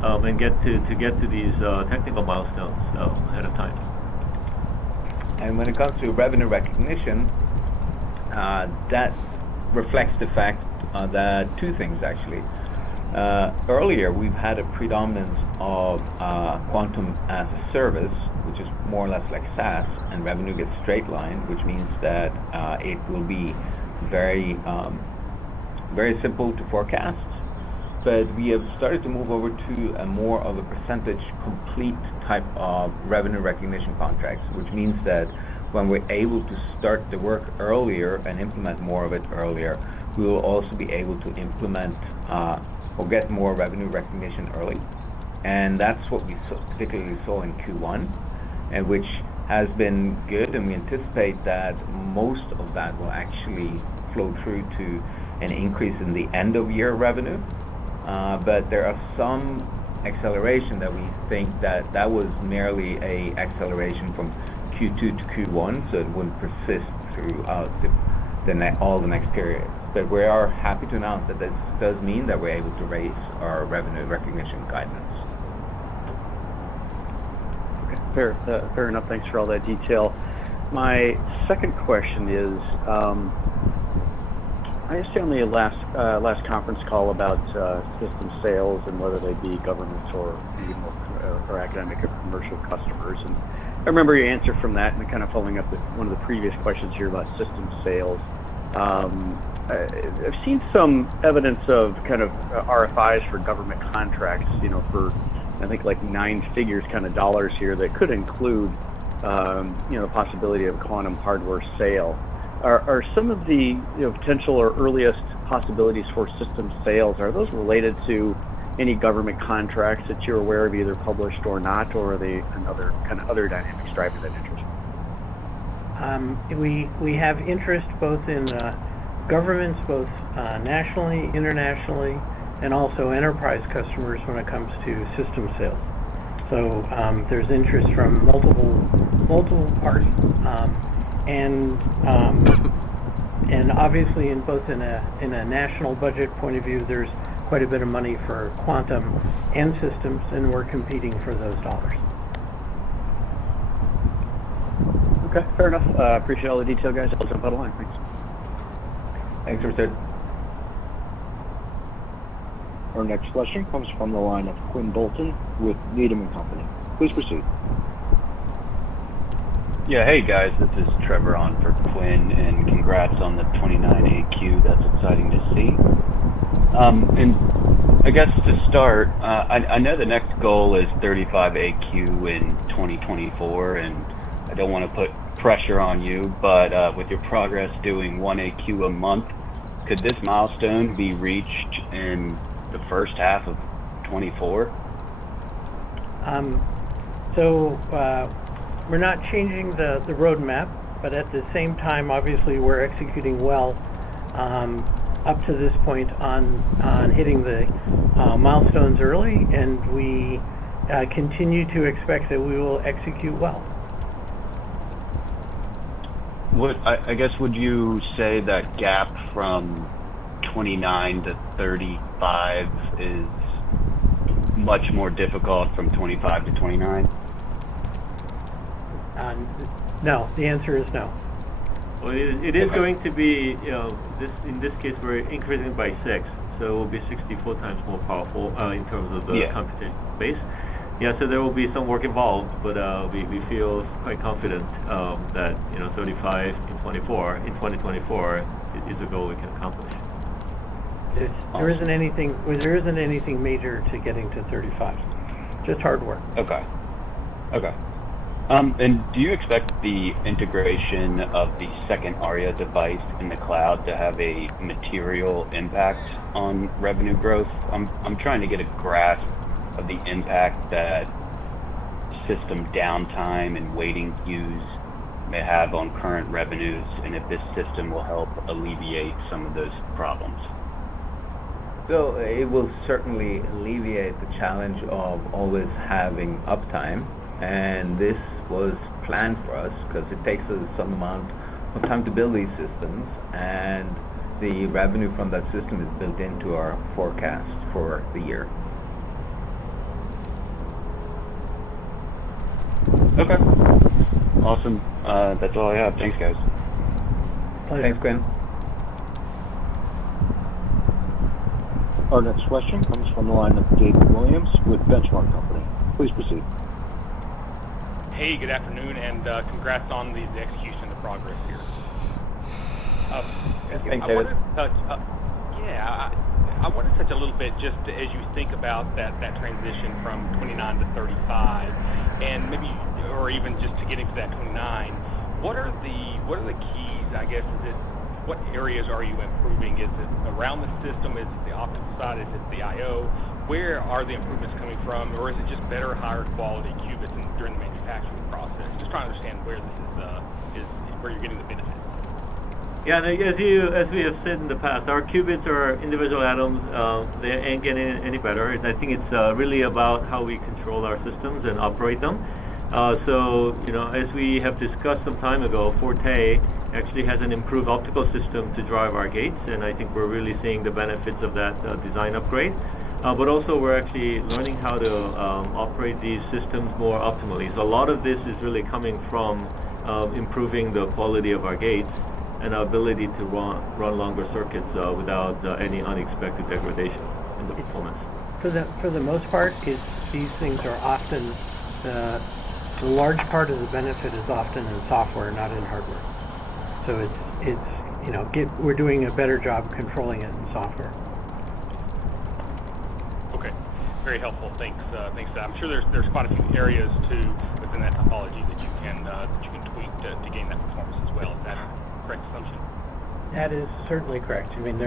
and get to these technical milestones ahead of time. And when it comes to revenue recognition, that reflects the fact that two things actually. Earlier, we've had a predominance of quantum as a service, which is more or less like SaaS, and revenue gets straight line, which means that it will be very simple to forecast. But we have started to move over to a more of a percentage complete type of revenue recognition contracts, which means that when we're able to start the work earlier and implement more of it earlier, we will also be able to implement or get more revenue recognition early. And that's what we particularly saw in Q1, and which has been good, and we anticipate that most of that will actually flow through to an increase in the end of year revenue. But there are some acceleration that we think that was merely a acceleration from Q2 to Q1, so it wouldn't persist throughout all the next period. But we are happy to announce that this does mean that we're able to raise our revenue recognition guidance. Okay, fair enough. Thanks for all that detail. My second question is, I understand on the last conference call about system sales and whether they be government or academic or commercial customers. And I remember your answer from that, and kind of following up with one of the previous questions here about system sales. I've seen some evidence of kind of RFIs for government contracts, for I think like 9 figures kind of dollars here that could include, the possibility of quantum hardware sale. Are some of the potential or earliest possibilities for system sales, are those related to any government contracts that you're aware of, either published or not, or are they another kind of other dynamics driving that interest? We have interest both in governments, both nationally, internationally, and also enterprise customers when it comes to system sales. So there's interest from multiple parties, and obviously in both in a national budget point of view, there's quite a bit of money for quantum and systems, and we're competing for those dollars. Okay, fair enough. Appreciate all the detail, guys. I'll jump out of line. Thanks. Thanks, Richard. Our next question comes from the line of Quinn Bolton with Needham & Company. Please proceed. Yeah, hey guys, this is Trevor on for Quinn, and congrats on the 29AQ. That's exciting to see. And I guess to start, I know the next goal is 35AQ in 2024, and I don't want to put pressure on you, but with your progress doing 1AQ a month, could this milestone be reached in the first half of 24? We're not changing the roadmap, but at the same time, obviously, we're executing well up to this point on hitting the milestones early, and we continue to expect that we will execute well. I guess, would you say that gap from 29 to 35 is much more difficult from 25 to 29? No, the answer is no. Well, it is going to be, in this case, we're increasing by 6, so it will be 64 times more powerful in terms of the computation base. yeah, so there will be some work involved, but we feel quite confident that 35 in 2024 is a goal we can accomplish. There isn't anything major to getting to 35. Just hard work. Okay. And do you expect the integration of the second ARIA device in the cloud to have a material impact on revenue growth? I'm trying to get a grasp of the impact that system downtime and waiting queues may have on current revenues, and if this system will help alleviate some of those problems. So it will certainly alleviate the challenge of always having uptime, and this was planned for us because it takes us some amount of time to build these systems, and the revenue from that system is built into our forecast for the year. Okay. Awesome. That's all I have. Thanks, guys. Thanks, Quinn. Our next question comes from the line of David Williams with Benchmark Company. Please proceed. Hey, good afternoon, and congrats on the execution and the progress here. Thanks, David. I want to touch a little bit just as you think about that transition from 29 to 35, and maybe, or even just to getting to that 29. What are the keys? I guess what areas are you improving? Is it around the system? Is it the optical side? Is it the I/O? Where are the improvements coming from, or is it just better, higher quality qubits during the manufacturing process? Just trying to understand where this is where you're getting the benefit. Yeah, as we have said in the past, our qubits are individual atoms. They ain't getting any better. I think it's really about how we control our systems and operate them. So, as we have discussed some time ago, Forte actually has an improved optical system to drive our gates, and I think we're really seeing the benefits of that design upgrade. But also we're actually learning how to operate these systems more optimally. So a lot of this is really coming from improving the quality of our gates and our ability to run longer circuits without any unexpected degradation in the performance. For the most part, these things are often, the large part of the benefit is often in software, not in hardware. So we're doing a better job controlling it in software. Okay, very helpful. Thanks. I'm sure there's quite a few areas too within that topology that you can tweak to gain that performance as well. Is that a correct assumption? That is certainly correct. I mean,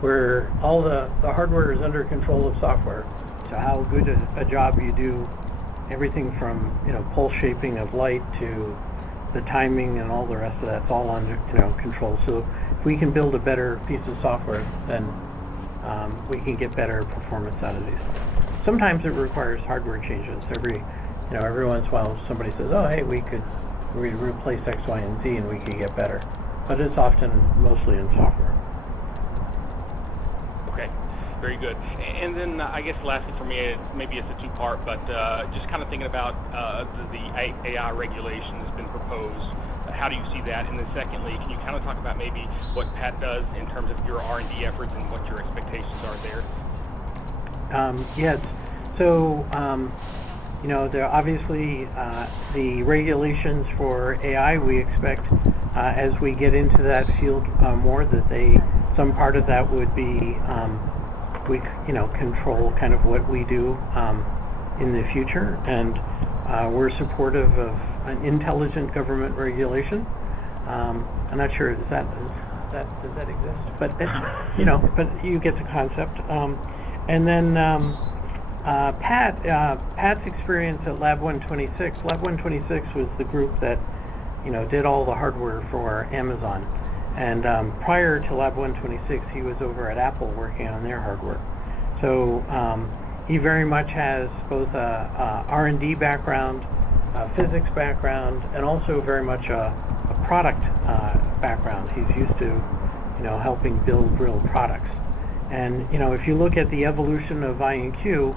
where all the hardware is under control of software. So how good a job you do, everything from pulse shaping of light to the timing and all the rest of that's all under control. So if we can build a better piece of software, then we can get better performance out of these. Sometimes it requires hardware changes. Every once in a while somebody says, oh hey, we replace X, Y, and Z and we could get better. But it's often mostly in software. Okay, very good. And then I guess lastly for me, maybe it's a two-part, but just kind of thinking about the AI regulation that's been proposed. How do you see that? And then secondly, can you kind of talk about maybe what Pat does in terms of your R&D efforts and what your expectations are there? Yes. So, there are obviously the regulations for AI. We expect as we get into that field more that some part of that would be control kind of what we do in the future, and we're supportive of an intelligent government regulation. I'm not sure does that exist, but but you get the concept. And then Pat's experience at Lab 126. Lab 126 was the group that did all the hardware for Amazon. And prior to Lab 126, he was over at Apple working on their hardware. So he very much has both a R&D background, a physics background, and also very much a product background. He's used to, helping build real products. And if you look at the evolution of IonQ,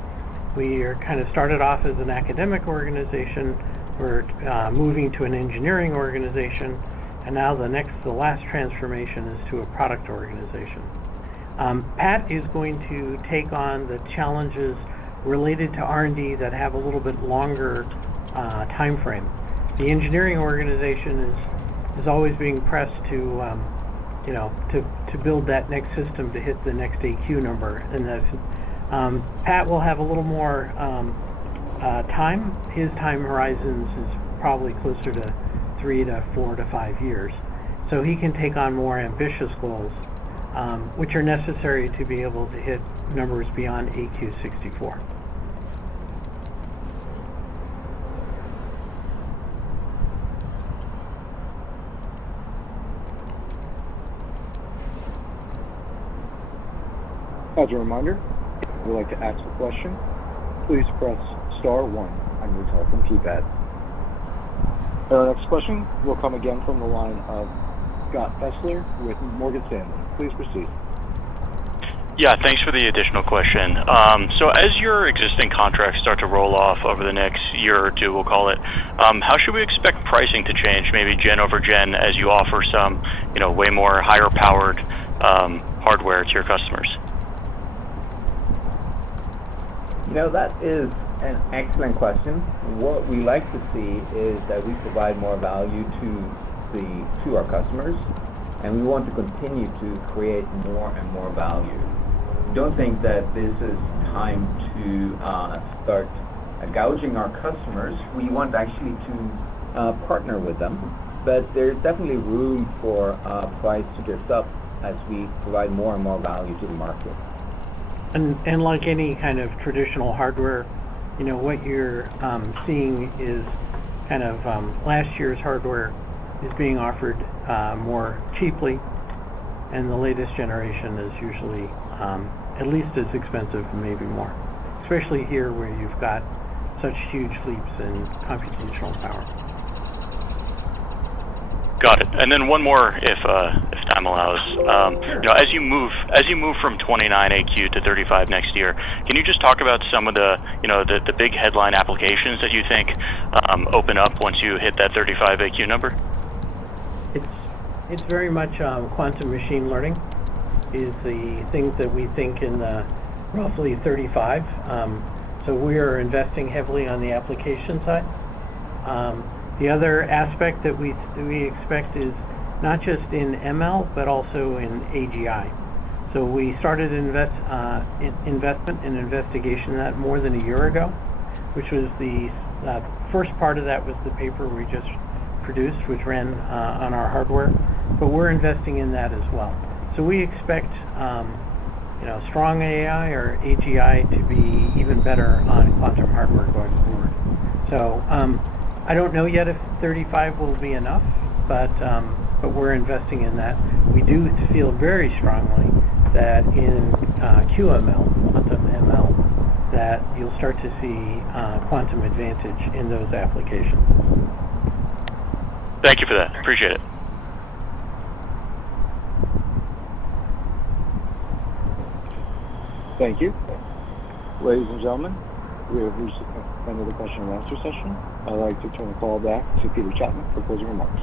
we are kind of started off as an academic organization. We're moving to an engineering organization. And now the last transformation is to a product organization. Pat is going to take on the challenges related to R&D that have a little bit longer time frame. The engineering organization is always being pressed to to build that next system to hit the next AQ number, and that's, Pat will have a little more time. His time horizons is probably closer to 3 to 4 to 5 years, so he can take on more ambitious goals, which are necessary to be able to hit numbers beyond AQ 64. As a reminder, if you would like to ask a question, please press star 1 on your telephone keypad. Our next question will come again from the line of Scott Fessler with Morgan Stanley. Please proceed. Yeah, thanks for the additional question. So as your existing contracts start to roll off over the next year or two, we'll call it, how should we expect pricing to change, maybe gen over gen, as you offer some, way more higher powered hardware to your customers? That is an excellent question. What we like to see is that we provide more value to our customers, and we want to continue to create more and more value. We don't think that this is time to start gouging our customers. We want actually to partner with them, but there's definitely room for price to drift up as we provide more and more value to the market. And like any kind of traditional hardware, what you're seeing is kind of last year's hardware is being offered more cheaply, and the latest generation is usually at least as expensive, maybe more, especially here where you've got such huge leaps in computational power. Got it. And then one more, if time allows. Sure. As you move from 29 AQ to 35 next year, can you just talk about some of the the big headline applications that you think open up once you hit that 35 AQ number? It's very much quantum machine learning is the things that we think in the roughly 35. So we are investing heavily on the application side. The other aspect that we expect is not just in ML, but also in AGI. So we started investment and investigation of that more than a year ago, which was the first part of that was the paper we just produced, which ran on our hardware. But we're investing in that as well. So we expect strong AI or AGI to be even better on quantum hardware going forward. So I don't know yet if 35 will be enough, but we're investing in that. We do feel very strongly that in QML, quantum ML, that you'll start to see quantum advantage in those applications. Thank you for that. Appreciate it. Thank you. Ladies and gentlemen, we have reached the end of the question and answer session. I'd like to turn the call back to Peter Chapman for closing remarks.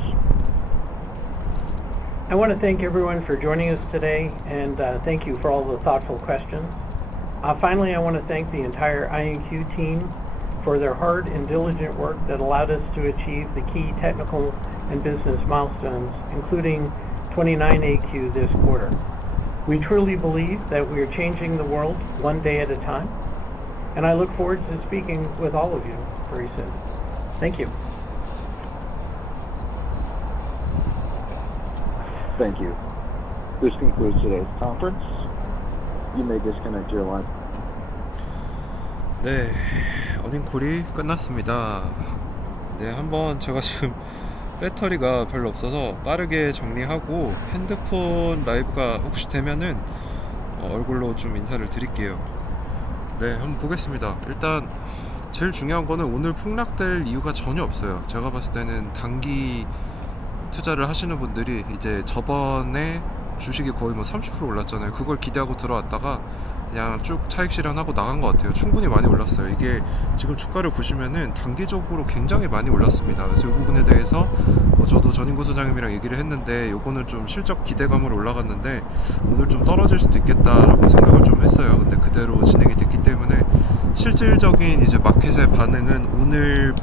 I want to thank everyone for joining us today, and thank you for all the thoughtful questions. Finally, I want to thank the entire IonQ team for their hard and diligent work that allowed us to achieve the key technical and business milestones, including 29 AQ this quarter. We truly believe that we are changing the world one day at a time, and I look forward to speaking with all of you very soon. Thank you. Thank you. This concludes today's conference. You may disconnect your line. 네, 어닝콜이 끝났습니다. 네, 한번 제가 지금 배터리가 별로 없어서 빠르게 정리하고 핸드폰 라이브가 혹시 되면은 얼굴로 좀 인사를 드릴게요. 네, 한번 보겠습니다. 일단 제일 중요한 거는 오늘 폭락될 이유가 전혀 없어요. 제가 봤을 때는 단기 투자를 하시는 분들이 이제 저번에 주식이 거의 30% 올랐잖아요. 그걸 기대하고 들어왔다가 그냥 쭉 차익 실현하고 나간 것 같아요. 충분히 많이 올랐어요. 이게 지금 주가를 보시면은 단기적으로 굉장히 많이 올랐습니다. 그래서 이 부분에 대해서 저도 전인구 소장님이랑 얘기를 했는데 요거는 좀 실적 기대감으로 올라갔는데 오늘 좀 떨어질 수도 있겠다라고 생각을 좀 했어요. 근데 그대로 진행이 됐기 때문에 실질적인 이제 마켓의 반응은 오늘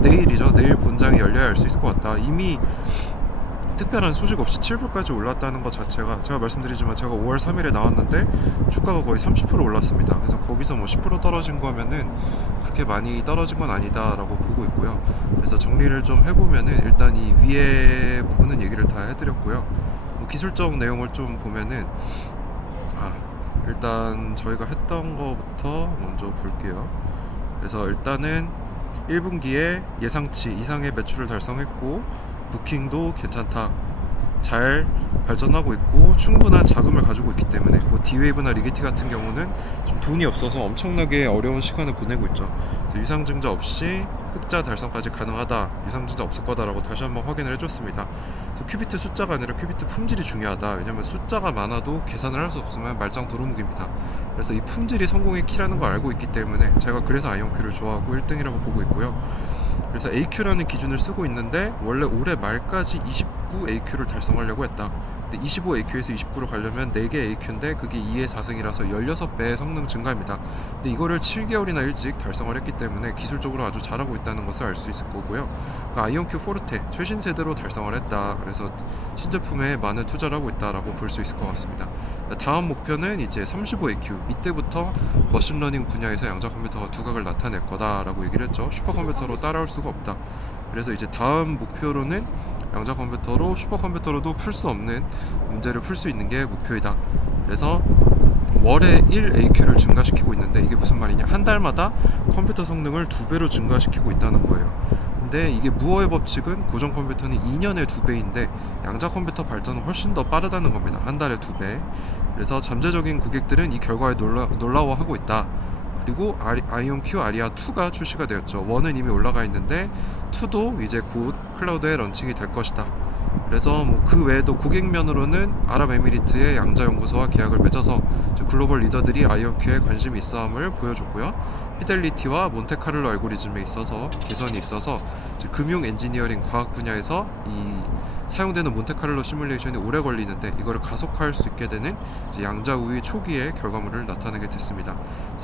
내일이죠. 내일 본장이 열려야 알 수 있을 것 같다. 이미 특별한 소식 없이 7불까지 올랐다는 것 자체가, 제가 말씀드리지만 제가 5월 3일에 나왔는데 주가가 거의 30% 올랐습니다. 그래서 거기서 뭐 10% 떨어진 거면은 그렇게 많이 떨어진 건 아니다 라고 보고 있고요. 그래서 정리를 좀 해보면은 일단 이 위에 부분은 얘기를 다 해드렸고요. 뭐 기술적 내용을 좀 보면은 일단 저희가 했던 거부터 먼저 볼게요. 그래서 일단은 1분기에 예상치 이상의 매출을 달성했고 부킹도 괜찮다, 잘 발전하고 있고 충분한 자금을 가지고 있기 때문에 뭐 D웨이브나 리게티 같은 경우는 좀 돈이 없어서 엄청나게 어려운 시간을 보내고 있죠. 유상증자 없이 흑자 달성까지 가능하다, 유상증자 없을 거다라고 다시 한번 확인을 해줬습니다. 그래서 큐비트 숫자가 아니라 큐비트 품질이 중요하다. 왜냐면 숫자가 많아도 계산을 할 수 없으면 말짱 도루묵입니다. 그래서 이 품질이 성공의 키라는 걸 알고 있기 때문에 제가 그래서 아이온큐를 좋아하고 1등이라고 보고 있고요. 그래서 AQ라는 기준을 쓰고 있는데 원래 올해 말까지 29 AQ를 달성하려고 했다. 근데 25 AQ에서 29로 가려면 4개 AQ인데 그게 2의 4승이라서 16배의 성능 증가입니다. 근데 이거를 7개월이나 일찍 달성을 했기 때문에 기술적으로 아주 잘하고 있다는 것을 알 수 있을 거고요. 그 아이온큐 포르테 최신 세대로 달성을 했다. 그래서 신제품에 많은 투자를 하고 있다라고 볼 수 있을 것 같습니다. 다음 목표는 이제 35 AQ, 이때부터 머신러닝 분야에서 양자 컴퓨터가 두각을 나타낼 거다라고 얘기를 했죠. 슈퍼컴퓨터로 따라올 수가 없다. 그래서 이제 다음 목표로는 양자 컴퓨터로 슈퍼컴퓨터로도 풀 수 없는 문제를 풀 수 있는 게 목표이다. 그래서 월에 1 AQ를 증가시키고 있는데 이게 무슨 말이냐, 한 달마다 컴퓨터 성능을 2배로 증가시키고 있다는 거예요. 근데 이게 무어의 법칙은 고정 컴퓨터는 2년에 2배인데 양자 컴퓨터 발전은 훨씬 더 빠르다는 겁니다. 한 달에 2배. 그래서 잠재적인 고객들은 이 결과에 놀라워하고 있다. 그리고 아이온큐 아리아 2가 출시가 되었죠. 1은 이미 올라가 있는데 2도 이제 곧 클라우드에 런칭이 될 것이다. 그래서 뭐 그 외에도 고객면으로는 아랍에미리트의 양자연구소와 계약을 맺어서 글로벌 리더들이 아이온큐에 관심이 있어함을 보여줬고요. 피델리티와 몬테카를로 알고리즘에 있어서 개선이 있어서 금융 엔지니어링 과학 분야에서 이 사용되는 몬테카를로 시뮬레이션이 오래 걸리는데 이거를 가속화할 수 있게 되는 양자 우위 초기의 결과물을 나타내게 됐습니다.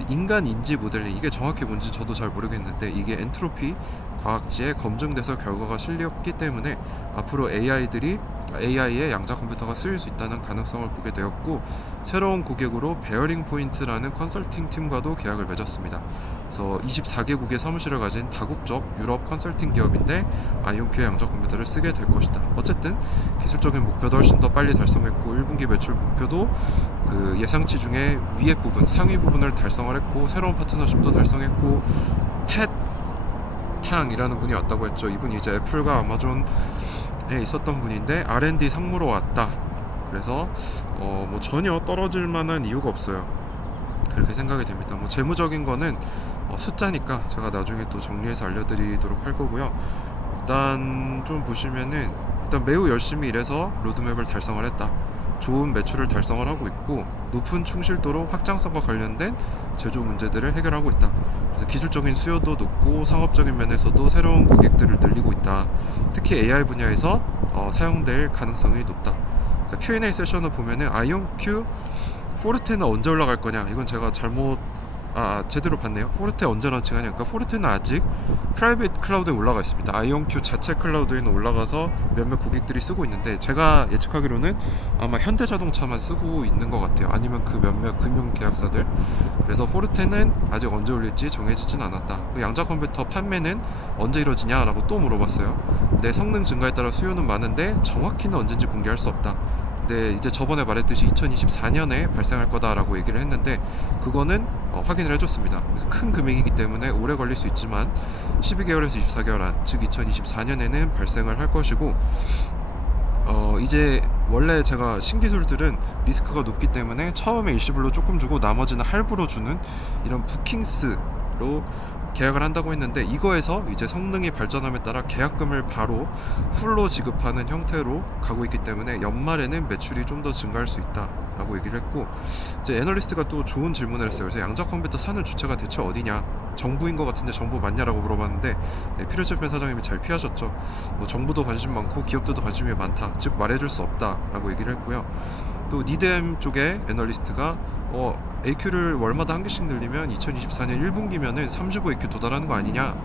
인간 인지 모델링, 이게 정확히 뭔지 저도 잘 모르겠는데 이게 엔트로피 과학지에 검증돼서 결과가 실렸기 때문에 앞으로 AI의 양자 컴퓨터가 쓰일 수 있다는 가능성을 보게 되었고, 새로운 고객으로 베어링 포인트라는 컨설팅 팀과도 계약을 맺었습니다. 그래서 24개국의 사무실을 가진 다국적 유럽 컨설팅 기업인데 아이온큐의 양자 컴퓨터를 쓰게 될 것이다. 어쨌든 기술적인 목표도 훨씬 더 빨리 달성했고 1분기 매출 목표도 그 예상치 중에 위에 부분, 상위 부분을 달성을 했고 새로운 파트너십도 달성했고, 탕이라는 분이 왔다고 했죠. 이분이 이제 애플과 아마존에 있었던 분인데 R&D 상무로 왔다. 그래서 뭐 전혀 떨어질 만한 이유가 없어요. 그렇게 생각이 됩니다. 뭐 재무적인 거는 숫자니까 제가 나중에 또 정리해서 알려드리도록 할 거고요. 일단 좀 보시면은 일단 매우 열심히 일해서 로드맵을 달성을 했다. 좋은 매출을 달성을 하고 있고 높은 충실도로 확장성과 관련된 제조 문제들을 해결하고 있다. 그래서 기술적인 수요도 높고 상업적인 면에서도 새로운 고객들을 늘리고 있다. 특히 AI 분야에서 사용될 가능성이 높다. 자, Q&A 세션을 보면은 아이온큐 포르테는 언제 올라갈 거냐, 이건 제가 제대로 봤네요. 포르테 언제 런칭하냐. 그러니까 포르테는 아직 프라이빗 클라우드에 올라가 있습니다. 아이온큐 자체 클라우드에는 올라가서 몇몇 고객들이 쓰고 있는데 제가 예측하기로는 아마 현대자동차만 쓰고 있는 것 같아요. 아니면 그 몇몇 금융 계약사들. 그래서 포르테는 아직 언제 올릴지 정해지진 않았다. 양자 컴퓨터 판매는 언제 이루어지냐라고 또 물어봤어요. 내 성능 증가에 따라 수요는 많은데 정확히는 언제인지 공개할 수 없다. 네, 이제 저번에 말했듯이 2024년에 발생할 거다라고 얘기를 했는데 그거는 확인을 해줬습니다. 그래서 큰 금액이기 때문에 오래 걸릴 수 있지만 12개월에서 24개월 안, 즉 2024년에는 발생을 할 것이고, 이제 원래 제가 신기술들은 리스크가 높기 때문에 처음에 일시불로 조금 주고 나머지는 할부로 주는 이런 부킹스로 계약을 한다고 했는데 이거에서 이제 성능이 발전함에 따라 계약금을 바로 풀로 지급하는 형태로 가고 있기 때문에 연말에는 매출이 좀 더 증가할 수 있다 라고 얘기를 했고, 이제 애널리스트가 또 좋은 질문을 했어요. 그래서 양자 컴퓨터 사는 주체가 대체 어디냐, 정부인 것 같은데 정부 맞냐라고 물어봤는데 피르체펜 사장님이 잘 피하셨죠. 뭐 정부도 관심 많고 기업들도 관심이 많다, 즉 말해줄 수 없다 라고 얘기를 했고요. 또 니뎀 쪽의 애널리스트가 AQ를 월마다 한 개씩 늘리면 2024년 1분기면은 35AQ 도달하는 거 아니냐,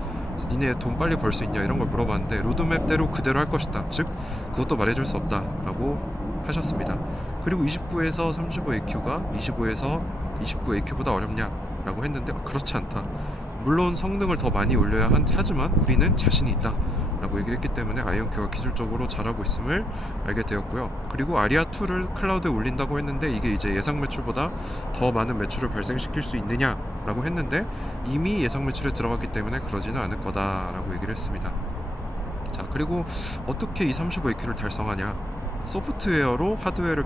니네 돈 빨리 벌 수 있냐, 이런 걸 물어봤는데 로드맵대로 그대로 할 것이다, 즉 그것도 말해줄 수 없다 라고 하셨습니다. 그리고 29에서 35AQ가 25에서 29AQ보다 어렵냐 라고 했는데 그렇지 않다, 물론 성능을 더 많이 올려야 하지만 우리는 자신이 있다 라고 얘기를 했기 때문에 아이온큐가 기술적으로 잘하고 있음을 알게 되었고요. 그리고 아리아2를 클라우드에 올린다고 했는데 이게 이제 예상 매출보다 더 많은 매출을 발생시킬 수 있느냐 라고 했는데 이미 예상 매출에 들어갔기 때문에 그러지는 않을 거다 라고 얘기를 했습니다. 자, 그리고 어떻게 이 35AQ를 달성하냐, 소프트웨어로 하드웨어를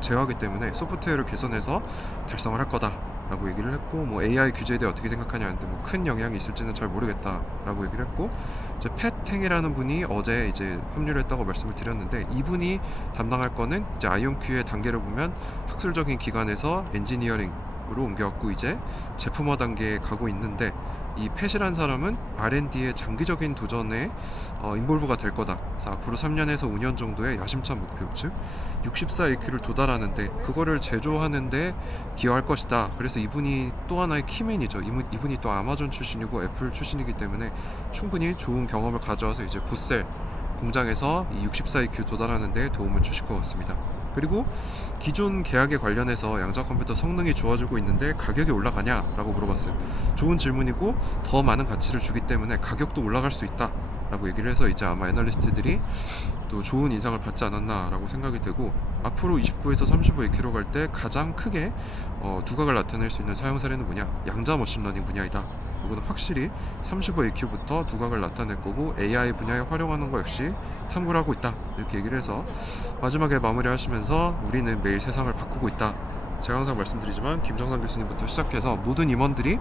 제어하기 때문에 소프트웨어를 개선해서 달성을 할 거다 라고 얘기를 했고, 뭐 AI 규제에 대해 어떻게 생각하냐 하는데 뭐 큰 영향이 있을지는 잘 모르겠다 라고 얘기를 했고, 이제 팻탱이라는 분이 어제 이제 합류를 했다고 말씀을 드렸는데 이분이 담당할 거는 이제 아이온큐의 단계를 보면 학술적인 기관에서 엔지니어링으로 옮겨왔고 이제 제품화 단계에 가고 있는데, 이 팻이란 사람은 R&D의 장기적인 도전에 인볼브가 될 거다. 그래서 앞으로 3년에서 5년 정도의 야심찬 목표, 즉 64AQ를 도달하는데 그거를 제조하는데 기여할 것이다. 그래서 이분이 또 하나의 키맨이죠. 이분이 또 아마존 출신이고 애플 출신이기 때문에 충분히 좋은 경험을 가져와서 이제 보셀 공장에서 이 64AQ 도달하는 데 도움을 주실 것 같습니다. 그리고 기존 계약에 관련해서 양자 컴퓨터 성능이 좋아지고 있는데 가격이 올라가냐 라고 물어봤어요. 좋은 질문이고 더 많은 가치를 주기 때문에 가격도 올라갈 수 있다 라고 얘기를 해서 이제 아마 애널리스트들이 또 좋은 인상을 받지 않았나 라고 생각이 되고, 앞으로 29에서 35AQ로 갈 때 가장 크게 두각을 나타낼 수 있는 사용 사례는 뭐냐, 양자 머신러닝 분야이다. 이거는 확실히 35AQ부터 두각을 나타낼 거고 AI 분야에 활용하는 거 역시 탐구를 하고 있다, 이렇게 얘기를 해서 마지막에 마무리 하시면서 우리는 매일 세상을 바꾸고 있다. 제가 항상 말씀드리지만 김정상 교수님부터 시작해서 모든 임원들이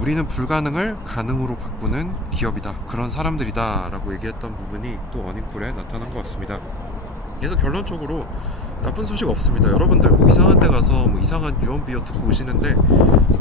우리는 불가능을 가능으로 바꾸는 기업이다, 그런 사람들이다 라고 얘기했던 부분이 또 어닝콜에 나타난 것 같습니다. 그래서 결론적으로 나쁜 소식 없습니다. 여러분들 뭐 이상한 데 가서 뭐 이상한 유언비어 듣고 오시는데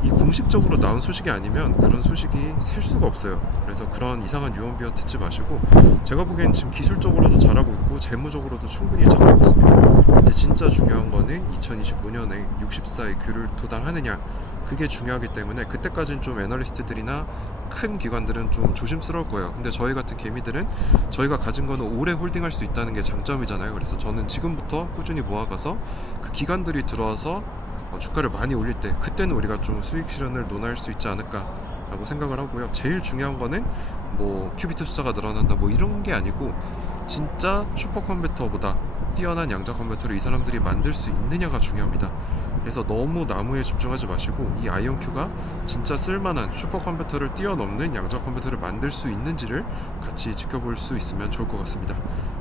이 공식적으로 나온 소식이 아니면 그런 소식이 셀 수가 없어요. 그래서 그런 이상한 유언비어 듣지 마시고, 제가 보기엔 지금 기술적으로도 잘하고 있고 재무적으로도 충분히 잘하고 있습니다. 이제 진짜 중요한 거는 2025년에 64AQ를 도달하느냐, 그게 중요하기 때문에 그때까지는 좀 애널리스트들이나 큰 기관들은 좀 조심스러울 거예요. 근데 저희 같은 개미들은 저희가 가진 거는 오래 홀딩할 수 있다는 게 장점이잖아요. 그래서 저는 지금부터 꾸준히 모아가서 그 기관들이 들어와서 주가를 많이 올릴 때 그때는 우리가 좀 수익 실현을 논할 수 있지 않을까 라고 생각을 하고요. 제일 중요한 거는 뭐 큐비트 숫자가 늘어난다 뭐 이런 게 아니고 진짜 슈퍼컴퓨터보다 뛰어난 양자 컴퓨터를 이 사람들이 만들 수 있느냐가 중요합니다. 그래서 너무 나무에 집중하지 마시고 이 아이온큐가 진짜 쓸만한 슈퍼컴퓨터를 뛰어넘는 양자 컴퓨터를 만들 수 있는지를 같이 지켜볼 수 있으면 좋을 것 같습니다.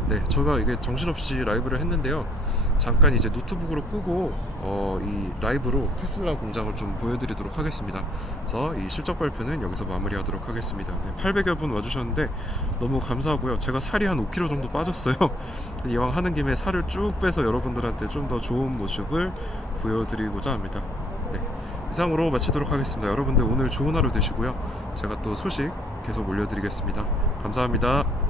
네, 제가 이게 정신없이 라이브를 했는데요. 잠깐 이제 노트북으로 끄고 이 라이브로 테슬라 공장을 좀 보여드리도록 하겠습니다. 그래서 이 실적 발표는 여기서 마무리하도록 하겠습니다. 네, 800여 분 와주셨는데 너무 감사하고요. 제가 살이 한 5kg 정도 빠졌어요. 이왕 하는 김에 살을 쭉 빼서 여러분들한테 좀 더 좋은 모습을 보여드리고자 합니다. 네, 이상으로 마치도록 하겠습니다. 여러분들 오늘 좋은 하루 되시고요. 제가 또 소식 계속 올려드리겠습니다. 감사합니다.